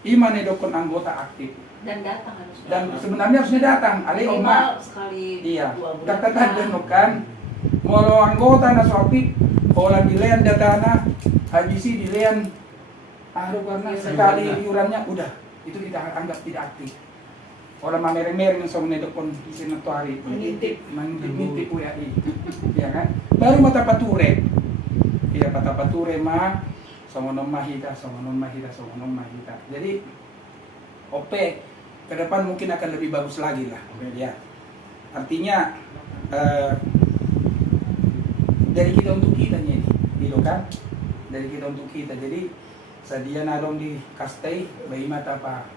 Imane dokon anggota aktif Dan datang harus. dan sebenarnya harusnya datang. Ale oma. Sekali Iya. 2 bulan. Katakan dan kan. Molo anggota na sortif olah dilean datana habisi dilean karena sekali iurannya udah itu kita anggap tidak aktif. Orang mamereng-mereng yang sama nedokon isi hari mengintip WAI, ya kan? Baru mata pature, iya mata pature mah sama non mahita. Jadi OP ke depan mungkin akan lebih bagus lagi lah, ya. Artinya dari kita untuk kita ini, gitu kan? Dari kita untuk kita. Jadi sedia nadong di kastei, bayi mata apa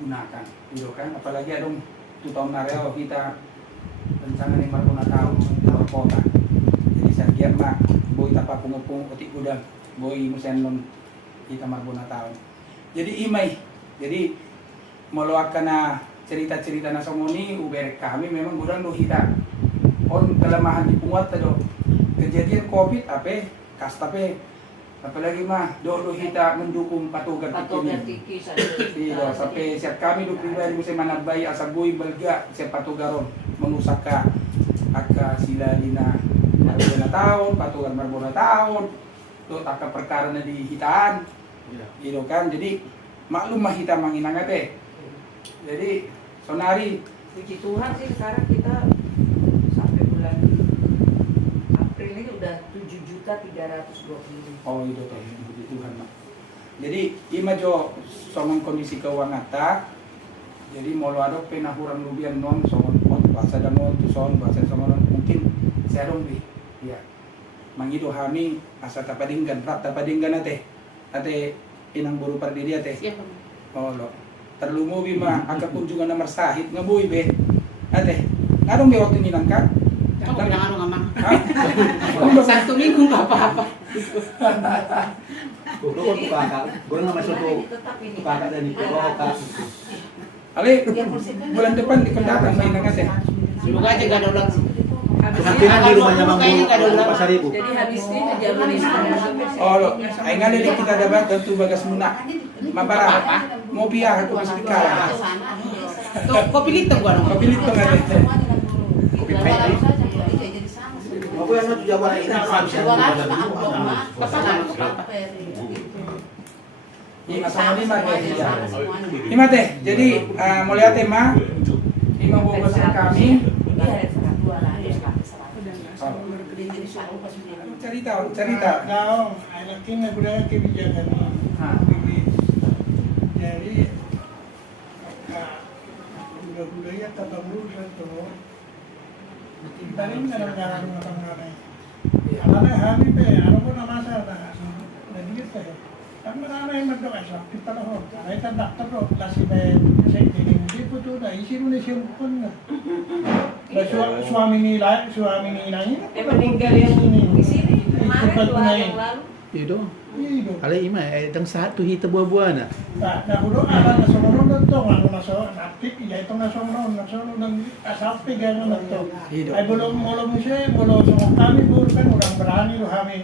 gunakan, gitu kan? Apalagi ada 2 tahun nareo kita rencana 50 tahun luar kota. Jadi saya kira mak boy tapa pungupung utik udang boy musen non kita marbona tahun. Jadi imai, jadi meluakan cerita-cerita nasomoni uber kami memang gudang do kita on kelemahan di pungut do kejadian COVID apa kas tapi apalagi mah do kita mendukung patugar Tiki iya sampai siap kami do pribadi bisa manabay asaboy balga siap patugaron mengusaka aka sila dina marbona tahun patugar marbona tahun do taka perkara na di hitaan Iya. gitu kan. Jadi maklum mah hita manginanga teh. Jadi sonari Puji Tuhan sih sekarang kita sampai bulan April ini udah 7.320.000. oh itu teh puji Tuhan mah. Jadi ima jo somon kondisi keuangan ta. Jadi mau lo adok penahurang lubian non somon bahasa damo tu son bahasa somon mungkin serong bi. Ya. Mangido hami asa tapadinggan rat tapadinggan ate. Ate inang buru pardiri ate. Oh lo. Terlumo bi ma angka kunjungan nomor sahid ngabuy be. Ate. Ngadong be waktu ninang ka? Kamu bilang anu ngamang. Ha? Satu minggu nggak apa-apa. Gua kan tukang, gua nggak masuk tuh Tetap ini. tukang dan di Purwoka. Ale bulan depan dikendaraan mainan ate. Semoga aja gak ada ulang. Kemungkinan di rumahnya Mang Buru di Pasar Ibu. Jadi habis ini aja beli Oh lo. Aing ada di kita dapat tentu bagas muna. Mapara mau piah aku masih dikala. Tuh, kopi litung gua dong. Kopi litung ate. Kopi pahit. Aku yang satu Jawa ini Ima sama lima teh. Ima teh. Jadi mulai tema ima bungkus kami cerita. Now, anak ini budaya kebijakan ini. Jadi, budaya tata urusan tuh. Tadi ini kadang-kadang matang-matang. Anak hari pe, anak pun nama saya dah. Dan gitu. Tapi anak yang mendok asal kita loh. Anak itu dokter loh, kasih pe, saya jadi dia putu dah isi Indonesia pun. Suami nilai ini. Meninggal yang di sini kemarin 2 hari yang lalu. Itu. Iya. Ale ima tang satu hita buah-buah na. Nah, dahulu ada nasional nonton, lalu nasional aktif, ya itu nasional dan asal tiga nonton. Ay belum saya, belum semua kami bukan orang berani loh kami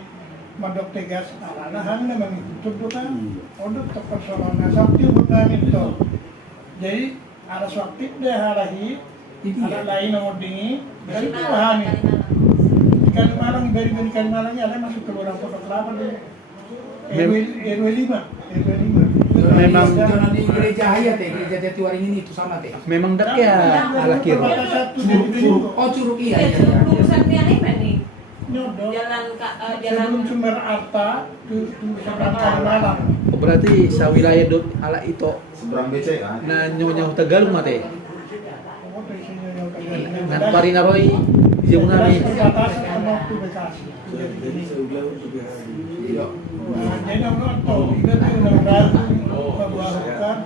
mandok tegas, karena kami memang itu bukan untuk persoalan asal itu bukan itu. Jadi ada aktif deh halahi, ada lain nomor dingin, dari itu kami. Kalimalang dari Kalimalang ada masuk ke luar Pondok Kelapa deh. RW5. Memang Jangan di gereja Hayat teh, gereja Jatiwaringin itu sama teh. memang dak ya ala kiri. Oh curug iya. Urusan yang ini nih. Nyodok. Jalan Sebelum Sumber Arta, ke seberang Kalimalang. Oh, berarti sa wilayah dot ala itu Seberang BC kan? na nyonya Tegalung mate. Oh, dari sini yang Nan parina roy jeung nami. Perbatasan sama waktu Bekasi. Jadi orang tahu, kita tuh udah berlaku, membawakan,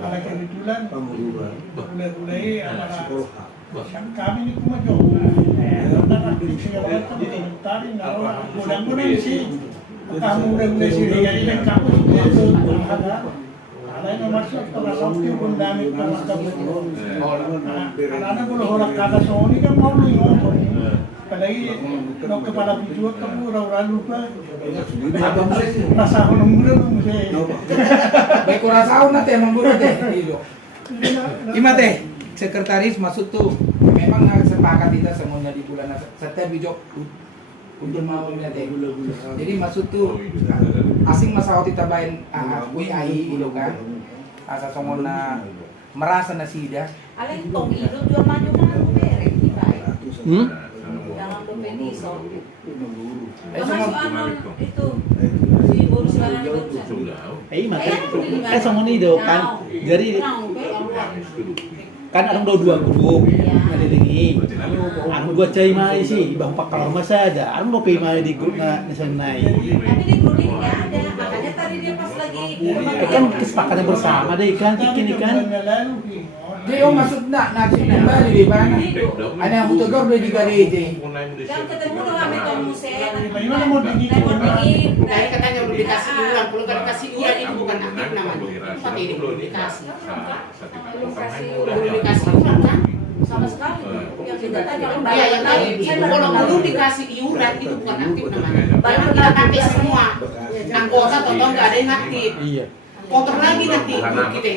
ala kebetulan, mulai kami ini cuma jauh. Karena segala macam komentari, mudah-mudahan sih, kamu mulai sini, jadi yang kamu itu ada. Ada yang masuk setelah waktu pun damit sama kamu. Anak-anak boleh orang kata Sony kan mau nih ngomong. Apalagi no kepala video kamu orang lupa. Rasa orang muda lu mesti. Baik kurang na teh emang buru teh. Ima teh sekretaris maksud tuh memang sepakat kita semuanya di bulan setiap bijok untuk mau teh. Jadi maksud tuh asing masalah kita bain WI gitu kan. Asa somona merasa nasida. Alin tong itu jual maju kan berek di baik. Dalam dompet iso. Masuk aman itu si Boris Laran itu. Mate. Sama ni do kan. Jadi kan ada dua grup ngadilingi. Anu gua cai mai sih, bang pak kamar masa ada. Anu do mai di grup na nasanai. Tapi di grup ini nggak ada. Makanya tadi dia pas lagi Kan kesepakatan bersama deh kan, bikin kan. Jadi maksud nak kembali di mana? Ada yang butuh di gereja. yang ketemu tuh kami tong musen. Bagaimana mau dingin? Nah, katanya udah dikasih iuran, kalau nggak dikasih iuran itu bukan aktif namanya. Tapi ini belum dikasih. Belum dikasih iuran kan? Sama sekali. Yang kita tanya Iya, yang tadi kalau belum dikasih iuran itu bukan aktif namanya. Banyak kita pakai semua. Anggota atau nggak ada yang aktif. Iya. Kotor lagi nanti kita.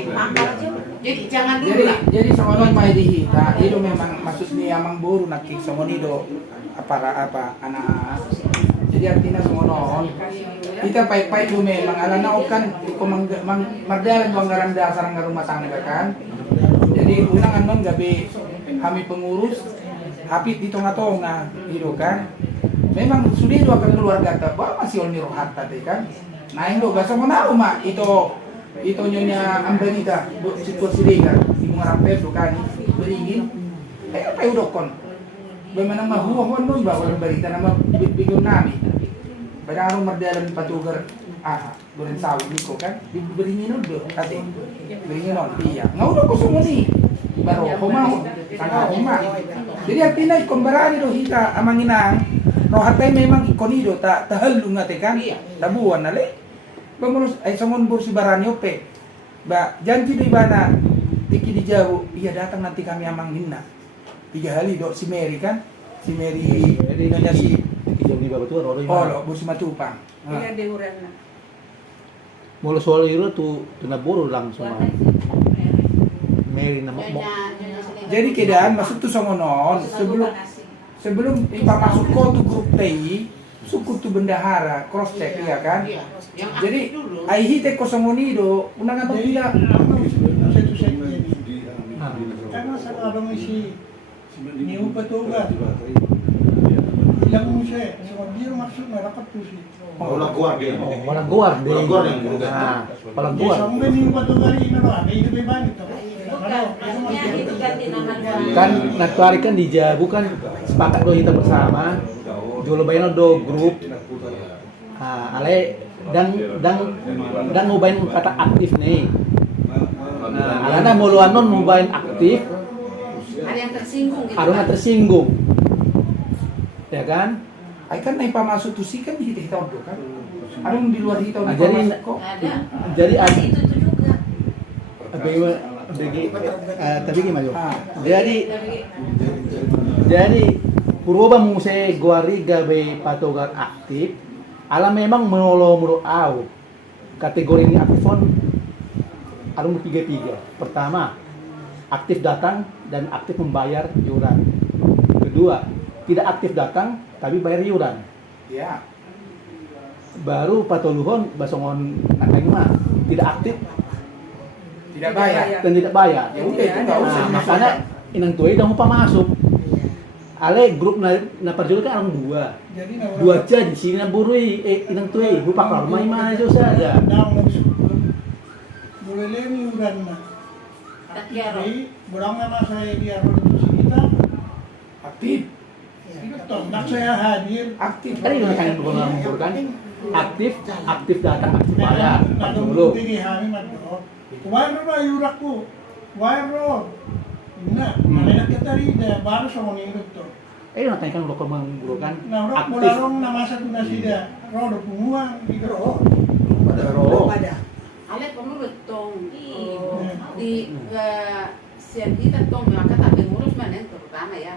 Jadi jangan dulu lah. Jadi sama mai di hita itu memang maksudnya amang buru nakik sama nido apa anak. Jadi Jadi artinya semono kita pai-pai do memang alana kan iko magdalan anggaran dasar ng rumah tangga kan. Jadi unang anon gabi kami pengurus hapit di tengah-tengah gitu kan. Memang sudah dua kan keluarga ba masih on rohat tadi kan. Nah indo gasa mo na uma ito nyonya ambanita situasi dia di mengarap do kan beringin apa udah kon. Bagaimana mahuahon nun ba walang balita na magbigong nami. Padang mardalan patugar duren sawi niko kan beringin nun do kati beringin nun iya ngaudo ko sumuni baro humahon tanga huma. Jadi artinya kumbarani do hita amanginang no hatay memang ikonido tahalung ate kan tabuan nale bamulus ay songon bursi barani ope ba janji do ibana tiki di jauh iya datang nanti kami amangin na 3 hari do si Mary kan si Mary nyonya si Kijong di bawah tu orang lo bursi matupang Iya deuran na. Mula soal itu tu naburu langsung Mary nama mo. jadi keadaan masuk tu songonon sebelum ipa masuk ko tu grup TI suku tu bendahara cross check ya kan jadi ai hite ko songonido unang abang pila Karena sekarang isi niu petugas ilang mo siya so dia maksud merapat tu si Walang guardia. Walang guard deh. Walang guard yang berugat. Walang dia guard. sampai niu petugas ini no ada itu beban itu Itu ganti nama dari Kan natarikan di Jabu kan sepakat do kita bersama. Jual bayan do grup. Ale dan ngobain kata aktif nih. Alana muluanon ngobain aktif. ada yang tersinggung gitu. Harusnya tersinggung. Ya kan? ai kan nai pamasuk tu si kan hite hitau do kan arung di luar hitau Nah, di jadi- pamasuk ko Ada. Jadi Masih itu juga. tapi gimana? Ah. Jadi Purwoba muse guari gabe patogar aktif. Ala memang menolong au. Kategori ini aktifon arung 3. Pertama, aktif datang dan aktif membayar iuran. Kedua, tidak aktif datang tapi bayar iuran. ya Baru patoluhon basongon nakangma tidak aktif tidak bayar dan tidak bayar. ya udah itu nggak usah Nah, makanya inang tuai dah upah masuk. Ale grup na perjual kan orang jadi dua aja di sini na burui inang tuai upah kalau main aja saja. daang nagsuko boleh lemi uran na Takyaro. jadi berang nama saya dia tu si kita aktif itu nak saya hadir aktif Tadi udah kan orang ngumpul kan aktif datang aktif bayar. Nah, Dulu. tinggi kami madro. Waro na yurakku. Waro. Nah, mana kita rida baru sama ni itu. Nanti kan lokal mengguru kan Nah, orang aktif. mularong nama satu nasida. Rodo punguang gitu. Ale perlu betong di sian kita tong maka tak pengurus mana terutama ya.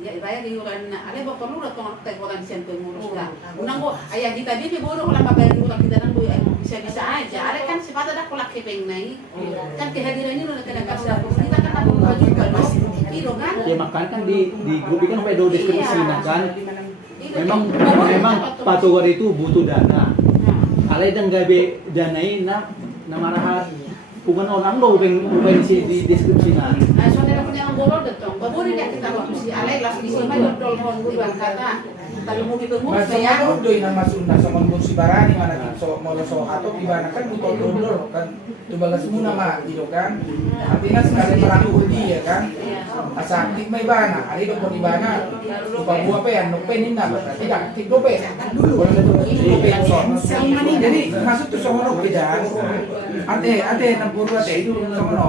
Ya bayar iuran na ale perlu betong tak orang sian pengurus lah. Unang ko ayah kita bibi bodoh kalau bayar iuran kita nang bisa aja. Ale kan sifat ada kolak kepeng nai. Kan kehadiran ini udah kena kasih kita kan tak perlu juga loh. Itu kan. Ya makanya kan di grup ini kan sampai do deskripsi kan. Memang patogar itu butuh dana. Ale dan gabe danai na marahat bukan orang lo ubeng di deskripsi na. Soalnya punya yang bolol detong. Baburi dia kita waktu si Ale las di sini dol hon bukan kata. Kalau mau pengurus Masa saya mau do ina masuna sa mon si barani mana so molo so ato ibana kan buto dodol kan tubala semuna ma gitu kan artinya sekali merangkul dia kan asa aktif may bana ali do kon ibana lupa gua pe yan no pe ninna tidak aktif do pe dulu wala na do pe so jadi masuk tu so ngono pedan ate na buru ate itu so ngono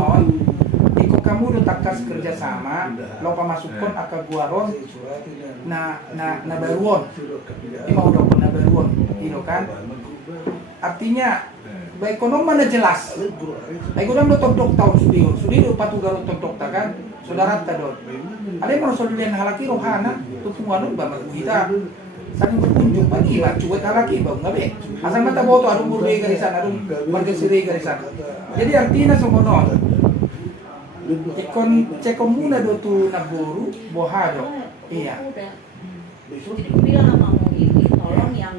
iko kamu do takas kerja sama lo pamasukon aka guaron na baruon ima udah pun na baruon itu kan artinya baik ekonomi mana jelas baik udah do tok tahun sudiru patugar tok kan saudara tadon ada yang merasa dilihat halaki rohana tu punguan ba kita saling berkunjung pagi lah cuek halaki ba ngabe asal mata boto adu murbe garisan adu marga siri garisan jadi artinya semono ikon cekon muna do tu naburu bohado iya jadi bilang sama mau ini tolong orang yang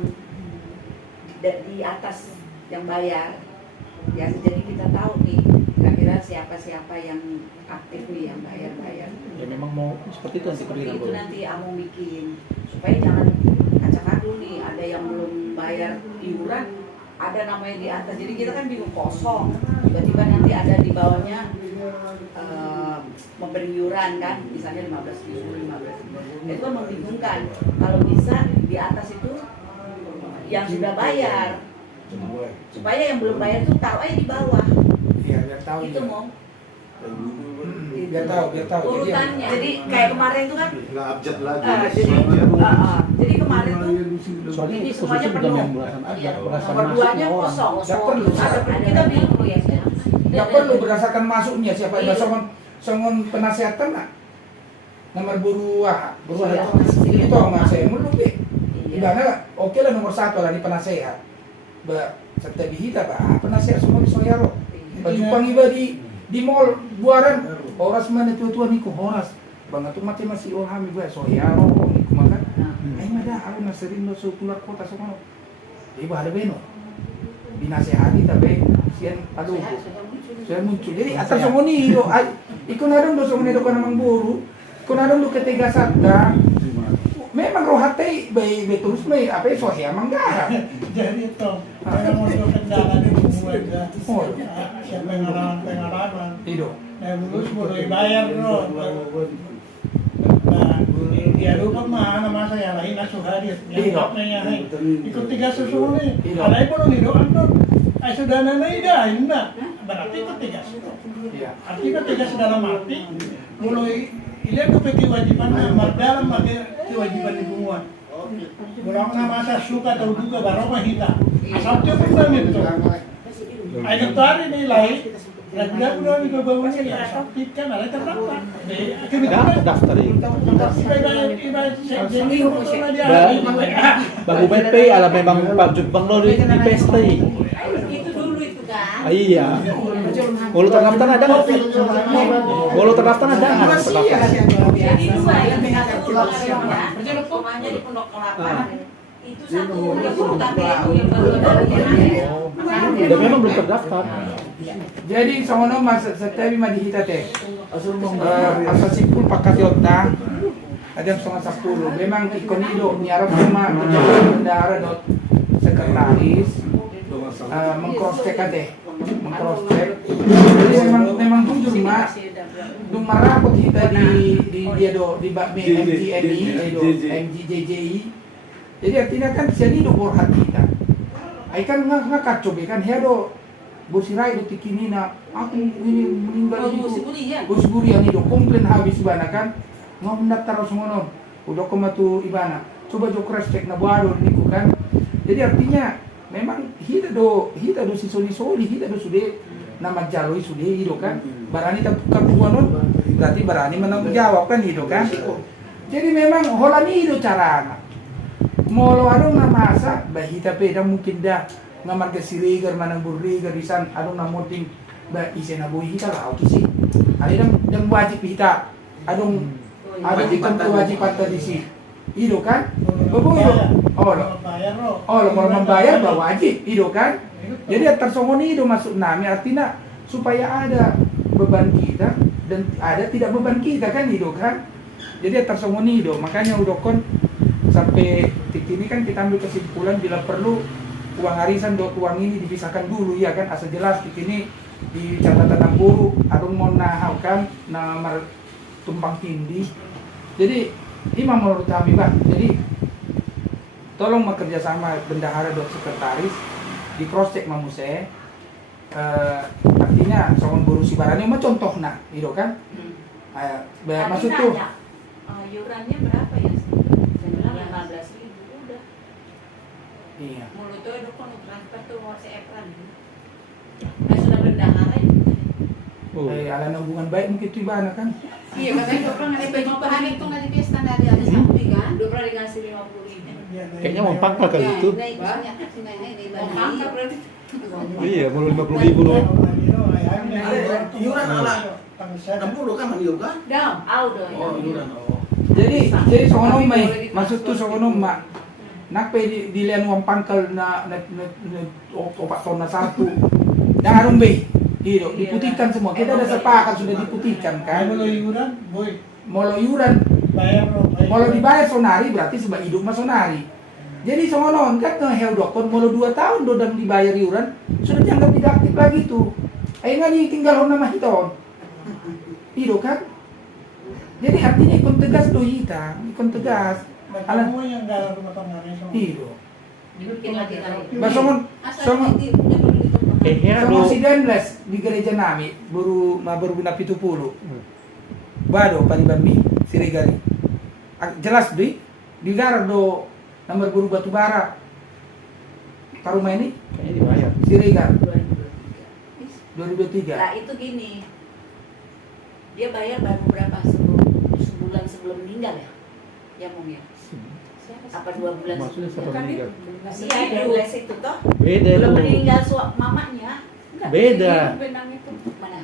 di atas yang bayar. Ya, jadi kita tahu nih kira-kira siapa yang aktif nih yang bayar. Ya memang mau seperti itu nanti Seperti kerjaan itu boleh. nanti Amung bikin supaya jangan acak-adul nih, ada yang belum bayar iuran, ada namanya di atas, jadi kita kan bingung kosong, tiba-tiba nanti ada di bawahnya memberi iuran kan, misalnya 15.000. Itu kan membingungkan. Kalau bisa di atas itu yang sudah bayar, supaya yang belum bayar itu tahu aja di bawah. Iya, biar tahu. Itu mau Biar tahu. urutannya. Jadi kayak kemarin itu kan Nggak abjad lagi. jadi kemarin tuh Soalnya ini khususnya semuanya bukan penuh. yang belasan aja, Iya. belasan Nomor masuk duanya orang. kosong. Nggak perlu. Kita bingung ya. Nggak perlu berdasarkan masuknya siapa yang Iya. songon penasehatan nak. Nomor buruah Iya. itu nggak saya melupi. Iya. Karena oke lah nomor 1 lah di penasehat. Setiap hita penasehat semua di Soyaro. Baju pangiba di mall buaran horas mana tua niku horas. Bang itu mati masih orang iba Soyaro niku makan. Ay mada aku naserin no keluar kota sono. Ibu ada beno. Dinasehati tapi sian aduh. Saya muncul. Jadi atas somoni yo ikut nadong do somoni do kana mangburu. Ikut nadong do ketiga sabda. Memang rohate bayi terus may apa sohya mangga. Jadi itu memang untuk kendala di semua aja. Oh. Siapa pengalaman. Itu. Nah, lulus mulai bayar bro. Nah, dia lupa mana masa yang lain asuh hadir. Yang kapnya ikut 3 susu nih. Ada pun nih doang tuh. Ay sudah nanay dah, enggak. Berarti ikut 3 susu. Iya. Artinya 3 sudah mati. Mulai ilan tuh kewajiban dalam kewajiban hubungan. Bulan masa suka atau duka baru mahita. Asal dia pun itu. Ay ketari nilai. Regular udah di bawahnya ya aktif kan ada terdaftar. Daftar ini. Bahu BP ala memang Pak Jutbang lo di PST. Itu dulu itu kan. Iya. Kalau terdaftar ada nggak? Kalau terdaftar ada nggak? Jadi 2 yang ya. Rumahnya di Pondok Kelapa. Itu satu tapi aku yang baru ada. Dan memang belum terdaftar. Jadi sono mas setiap madihita teh. Asal simpul pakai yota. Ada 9:10. Memang ikonido nyarap cuma bendahara dot sekretaris mengcross-check deh. Mengcross-check. Jadi memang jujur mak. Dung marapot kita di dia do di MGJJI. Jadi artinya kan siani do borhat kita. Ai kan ngakacau kan hedo bosirai do tikini na aku ini meninggal itu. Bos buri yang itu komplain habis bana kan. Ngom daftar semono. Udah komatu ibana. Coba jo cross check na baru niku kan. Jadi artinya memang hita do si soli hita do sudah nama jalui sudah itu kan. Barani tak tukar buanon berarti berani menanggung jawab kan itu kan. Jadi memang holani itu cara. Molo adong na masa bahita peda mungkin dah ngamar ke sirigar manang burrigar isan adong na moting ba isen na buhi kita lah oke sih. Ada dan wajib kita adong ada ikan kewajiban tadi sih. Itu kan? Betul itu. Oh, kalau membayar bah wajib itu kan? Jadi tersongoni itu masuk nami artinya supaya ada beban kita dan ada tidak beban kita kan itu kan? Jadi tersongoni itu makanya udah kon sampai titik ini kan kita ambil kesimpulan bila perlu uang arisan uang ini dipisahkan dulu ya kan asal jelas titik ini di catatan namburu adung mau kan nomor tumpang tindih. Jadi ini menurut kami Pak, jadi tolong bekerja sama bendahara sekretaris di cross check mamuse artinya soal buru si barani mah contoh nah itu kan maksud tuh iurannya berapa ya? 15.000 udah. Iya. Mulut tuh itu kan transfer tuh WhatsApp kan. Sudah bendahara itu. Ala hubungan baik mungkin itu ibana kan. Iya katanya udah pernah ngasih baju bahan itu nggak di pesta dari ada sapi kan. Udah pernah dikasih 50.000. Kayaknya mau pangkal kali itu. Mau pangkal berarti. Iya, mau 50.000 dong. Iuran ala 60 kan juga? Dong, audo. Oh, iuran. Jadi sono mai maksud tuh sono mak Nak di lian uang pangkal na opak ton na satu. Yang harus be. Iya, diputihkan semua. Kita udah sepakat sudah diputihkan kan. Kalau iuran, boy, Molo iuran, bayar loh. molo dibayar sonari berarti sebab hidup mas sonari. Jadi soalnya kan ngehel dokter molo 2 tahun dodam dibayar iuran sudah dianggap tidak aktif lagi tuh. Ayo nggak tinggal nama hiton. Hidup kan? Jadi artinya ikon tegas tuh ikon tegas. Kamu yang dalam rumah tangga nih sama. Hidup. Bikin lagi kali. Basongon, Asal ini punya perlu ditopang. sama si Denles di gereja nami baru bina 70. Bado palibami Siregari. Jelas di garang do nomor guru batu bara. Karuma ini Kayaknya dibayar. Siregar 2023. 2023. Nah itu gini, dia bayar baru berapa sebulan sebelum meninggal ya? Ya Mung ya? Apa 2 bulan Maksudnya sebelum? siapa meninggal? Iya, Denles itu toh. Beda Belum tuh. meninggal mamanya. Beda. Mana?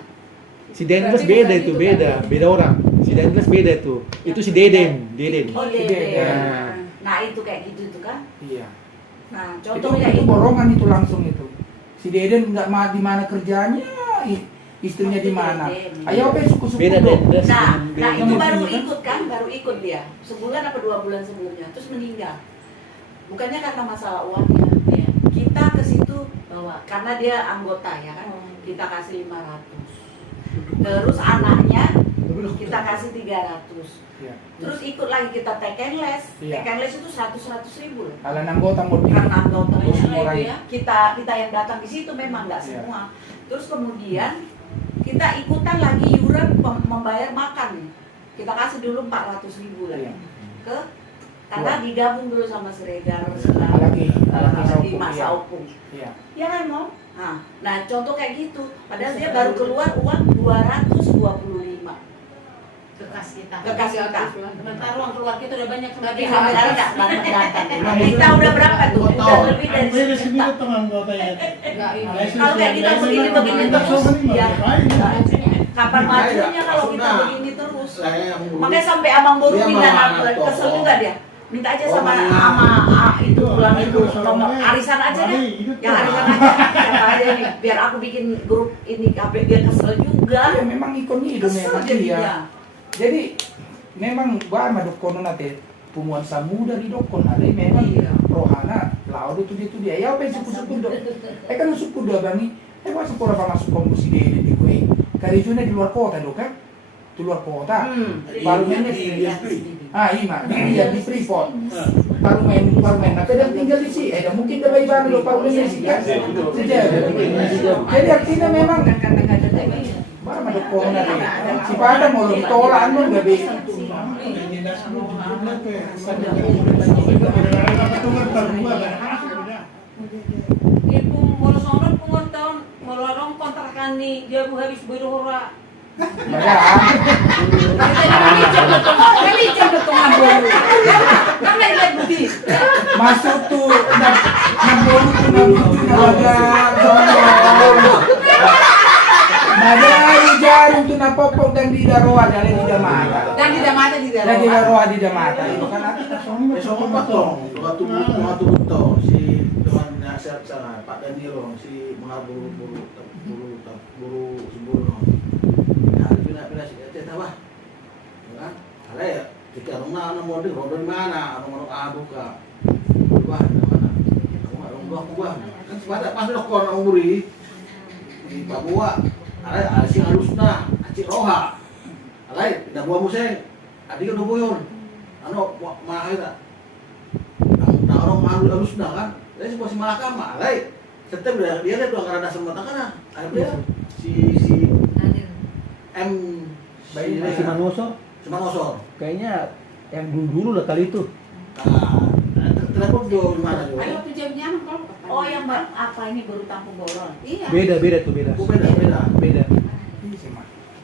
Si Dendles beda itu, beda orang. Si Dendles beda itu. Itu si Deden. Oh Dede. Dede. Nah. Nah itu kayak gitu itu kan. Iya. Nah Itu contohnya itu borongan itu langsung itu. Si Deden nggak di mana kerjanya, istrinya di mana. Ayo oke suku-suku Beda dong. Dendles. Nah itu Beda. baru ikut kan, baru ikut dia. Sebulan apa 2 bulan sebelumnya, terus meninggal. Bukannya karena masalah uangnya, ya. Kita ke situ bawa karena dia anggota ya kan, kita kasih 500. Terus anaknya kita kasih 300. Iya. Terus ikut lagi kita teken les. Iya. Teken les itu 100 ribu. Kalau anggota mau Karena anggota orang. ya. Kita yang datang di situ memang nggak Iya. semua. Terus kemudian kita ikutan lagi iuran membayar makan. Kita kasih dulu 400 ribu lagi Iya. ke karena digabung dulu sama Siregar Lagi di Opung, masa iya. opung. Iya. Ya kan Mo? Nah contoh kayak gitu. Padahal dia baru keluar uang 225. Kekas kita. Kekas kita. Sementara uang keluar kita udah banyak Tapi sebagai sampai sekarang nggak datang. Kita udah berapa tuh? Udah lebih dari Beda sini 1 juta. tuh anggota ya. Enggak ini. Kalau kayak kita begini terus, ya. Kapan majunya kalau kita begini terus? Makanya sampai abang baru minta kesel juga dia. Minta aja sama itu pulang itu nomor arisan aja deh. Yang arisan aja. Siapa aja nih biar aku bikin grup ini KB biar kesel juga. Ya memang ikon itu Kesel memang jadinya. iya. Jadi memang bama dokono nate pumuan samu dari dokon ada memang Iya. rohana laut itu dia ya apa suku-suku do kan suku do bangi pas sekolah apa masuk komusi di kue karijuna di luar kota do kan di luar kota baru main iya di Freeport baru main nah kadang tinggal di sini dan mungkin ada bayi baru baru main di sini kan jadi artinya memang baru masuk kono nate si pada mau ditolak anu nggak bisa Dinas lu jujurnya Ibu mau sorot pungut tahun melorong kontrakan nih dia habis berhura. Kali cendet tuh ngabur. Karena lihat budi. masuk tuh ngabur Madari jarum tuh napopok dan di daroa dari di damata. Dan tidak mata di Dan dalam. di daroa di damata itu kan Besok potong, waktu betul si teman nasihat sana Pak Danilo si mengaburu semburu. Nah, pindah si Teta wah. Kan? Ada ya, jika rumah mau di mana? Orang buka. Wah, mana? Aku gua. Kan pada pas dokon orang muri di Papua. Ada si halusna, acik roha. Alai, dah buah museng. Adik udah buyun. Ano, mahal tak? Nah orang halus dah kan? Dia sebuah si malakama. Alai, setiap dia tuh anggaran dasar mata kan? Ada dia si M Si Manoso. si Manoso. Kayaknya yang dulu lah kali itu. Telepon do di mana do? Ayo tuh jamnya kalau Oh yang apa ini baru tampung boron? Iya. Beda tuh beda. Beda.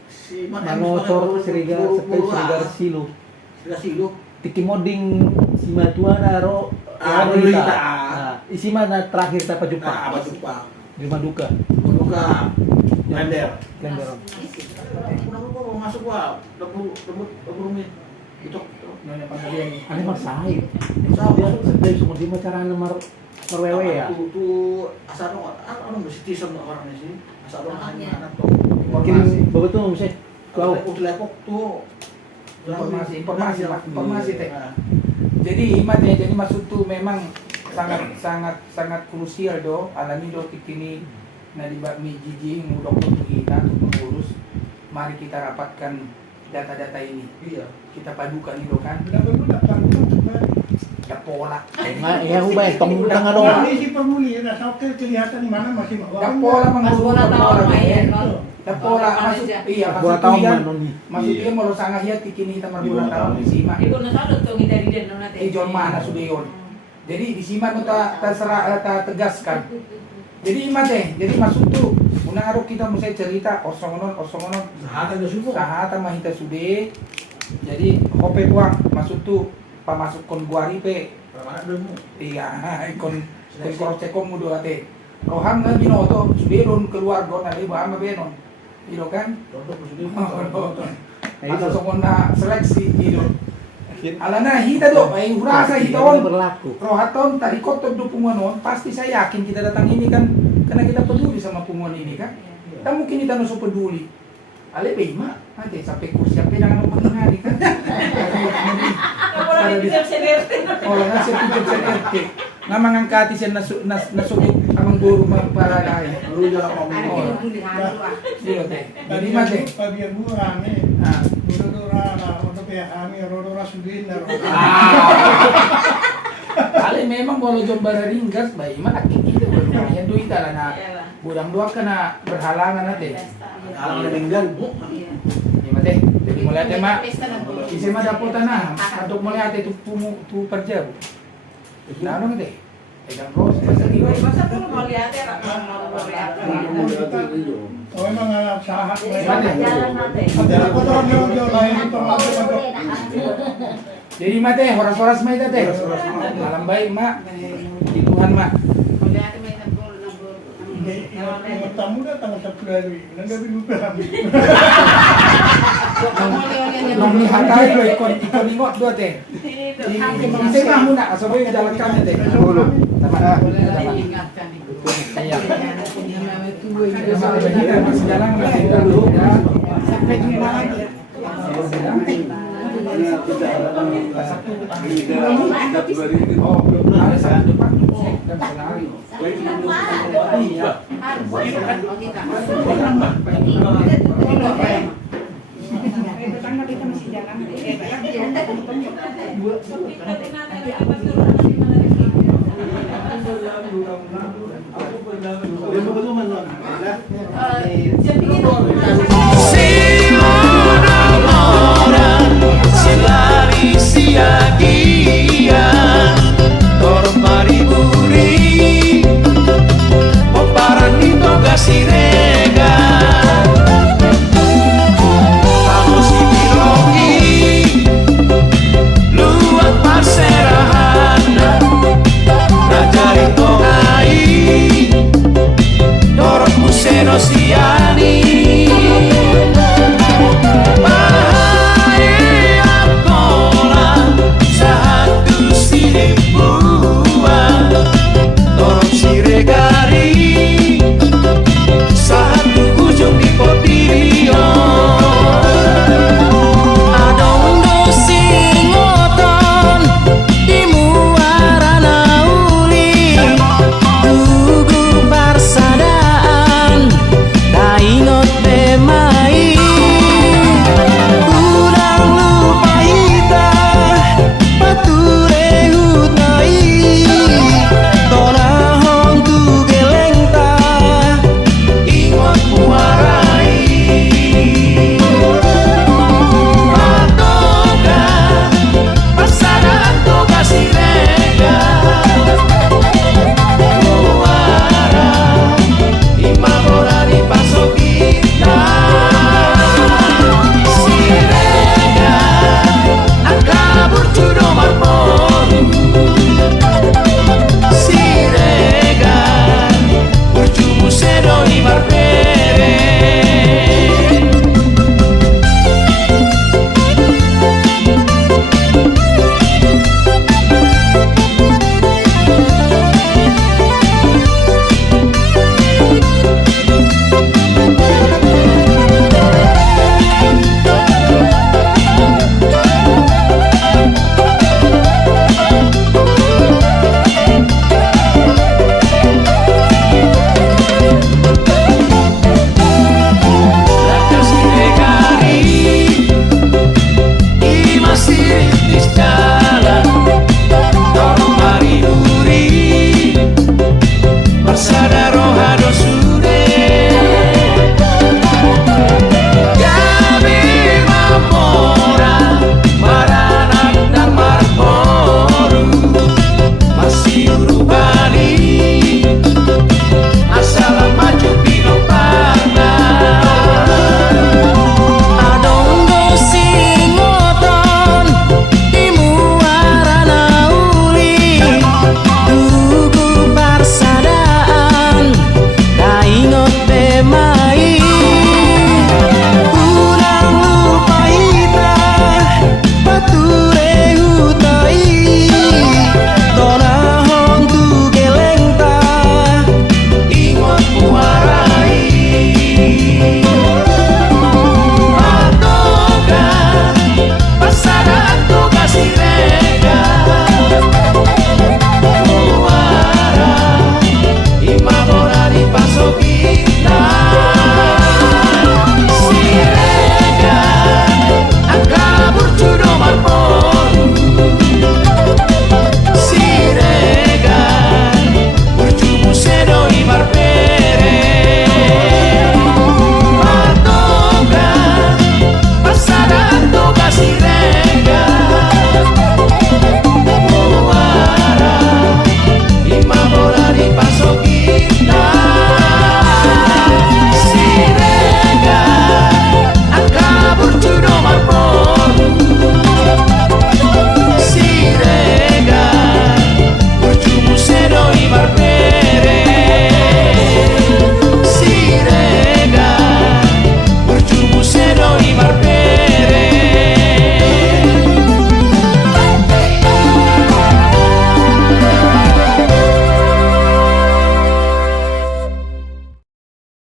Si Manoso Siregar Silo. Silo. Tiki moding si Matuana ro Berita. Nah, isi mana terakhir apa jumpa? Apa jumpa? Di Maduka. Buka. Blender. Blender. Udah masuk gua. Dapur rumit. Itu. Nyonya Pangkalian. Ane marsahid. Dia sedih semua di macara marwewe ya. Tuh asal orang citizen orangnya sih. Asal orang anak tuh. Mungkin betul misalnya kau Udah lepok tuh. informasi teh. Jadi imat ya, jadi maksud tuh memang sangat krusial do alami do kini na di bakmi jiji ngudok untuk kita untuk mengurus. Mari kita rapatkan data-data ini. Iya. Kita padukan itu kan. Ya pola. ya ubah tong tengah dong. Ini si pemuli, nah sampai kelihatan di mana masih bawah. Ya pola mengguru Tahun ya pola masuk iya Buat masuk tahun iya. noni. Maksud dia mau sangat hiat kini kita berbulan tahun di Sima. Ibu nasalot tuh kita di den nona teh. Ijon mana sudah yon. Jadi di Sima kita terserah tegaskan. Jadi imat deh, jadi masuk tuh unang kita mesti cerita osongonon Sahatan udah subuh. sahata mahita sude. Jadi hope puang masuk tuh pamasuk kon guari pe. Mana dulu? Iya, ikon cross check mudo ate. Rohang na binoto, sude don keluar gon ali ba ama benon. Ilo kan? Rontok sudah. Masa songon na seleksi ilo. Alana hita do, ay hurasa hiton. Berlaku. Rohaton tadi kotor do pungonon, pasti saya yakin kita datang ini kan karena kita peduli sama pungon ini kan. Tak mungkin kita nusu peduli. Ale bema, ate sampai kursi sampai dengan penghari kan. Orang itu sendiri. Orang nasi pijet sekerte. Nga mangangkati siya nasugit amang guru magparagay. Dulu jalan ngomong. Oh. Iya teh. Jadi mah teh. Bagian gua rame. Nah, Rodora, untuk ya kami, Rodora Sudin, ale memang kalau jombara ringgas bayi mah tak gitu lumayan duit lah na. Budang dua kena berhalangan nanti. Kalau ada meninggal, bu. Iya mah teh. Jadi mulai teh mah isi mah dapotan nah untuk mulai ate tu perja bu. Nah ano teh. Pegang ros masa di Masa tuh mau lihat ya, mau lihat. Oh emang sahat. Jalan nanti. Ada kotoran jauh lain itu Jadi mah teh horas-horas mah itu teh. Malam baik mak. Di Tuhan mak. Mau lihat main tanggul nambur. Yang tamu datang Sabtu lalu, nggak bisa habis. Nong ni hatai lo ikon ingot dua teh. Ini mah muna asoboy jalan kami teh. Tamat. Ingatkan itu. Iya. Masih jalan masih dulu ya. Sampai jumpa lagi. Oh, ada satu depan dan senari. Iya. Tetangga kita masih jalan. Dorotmu seno sia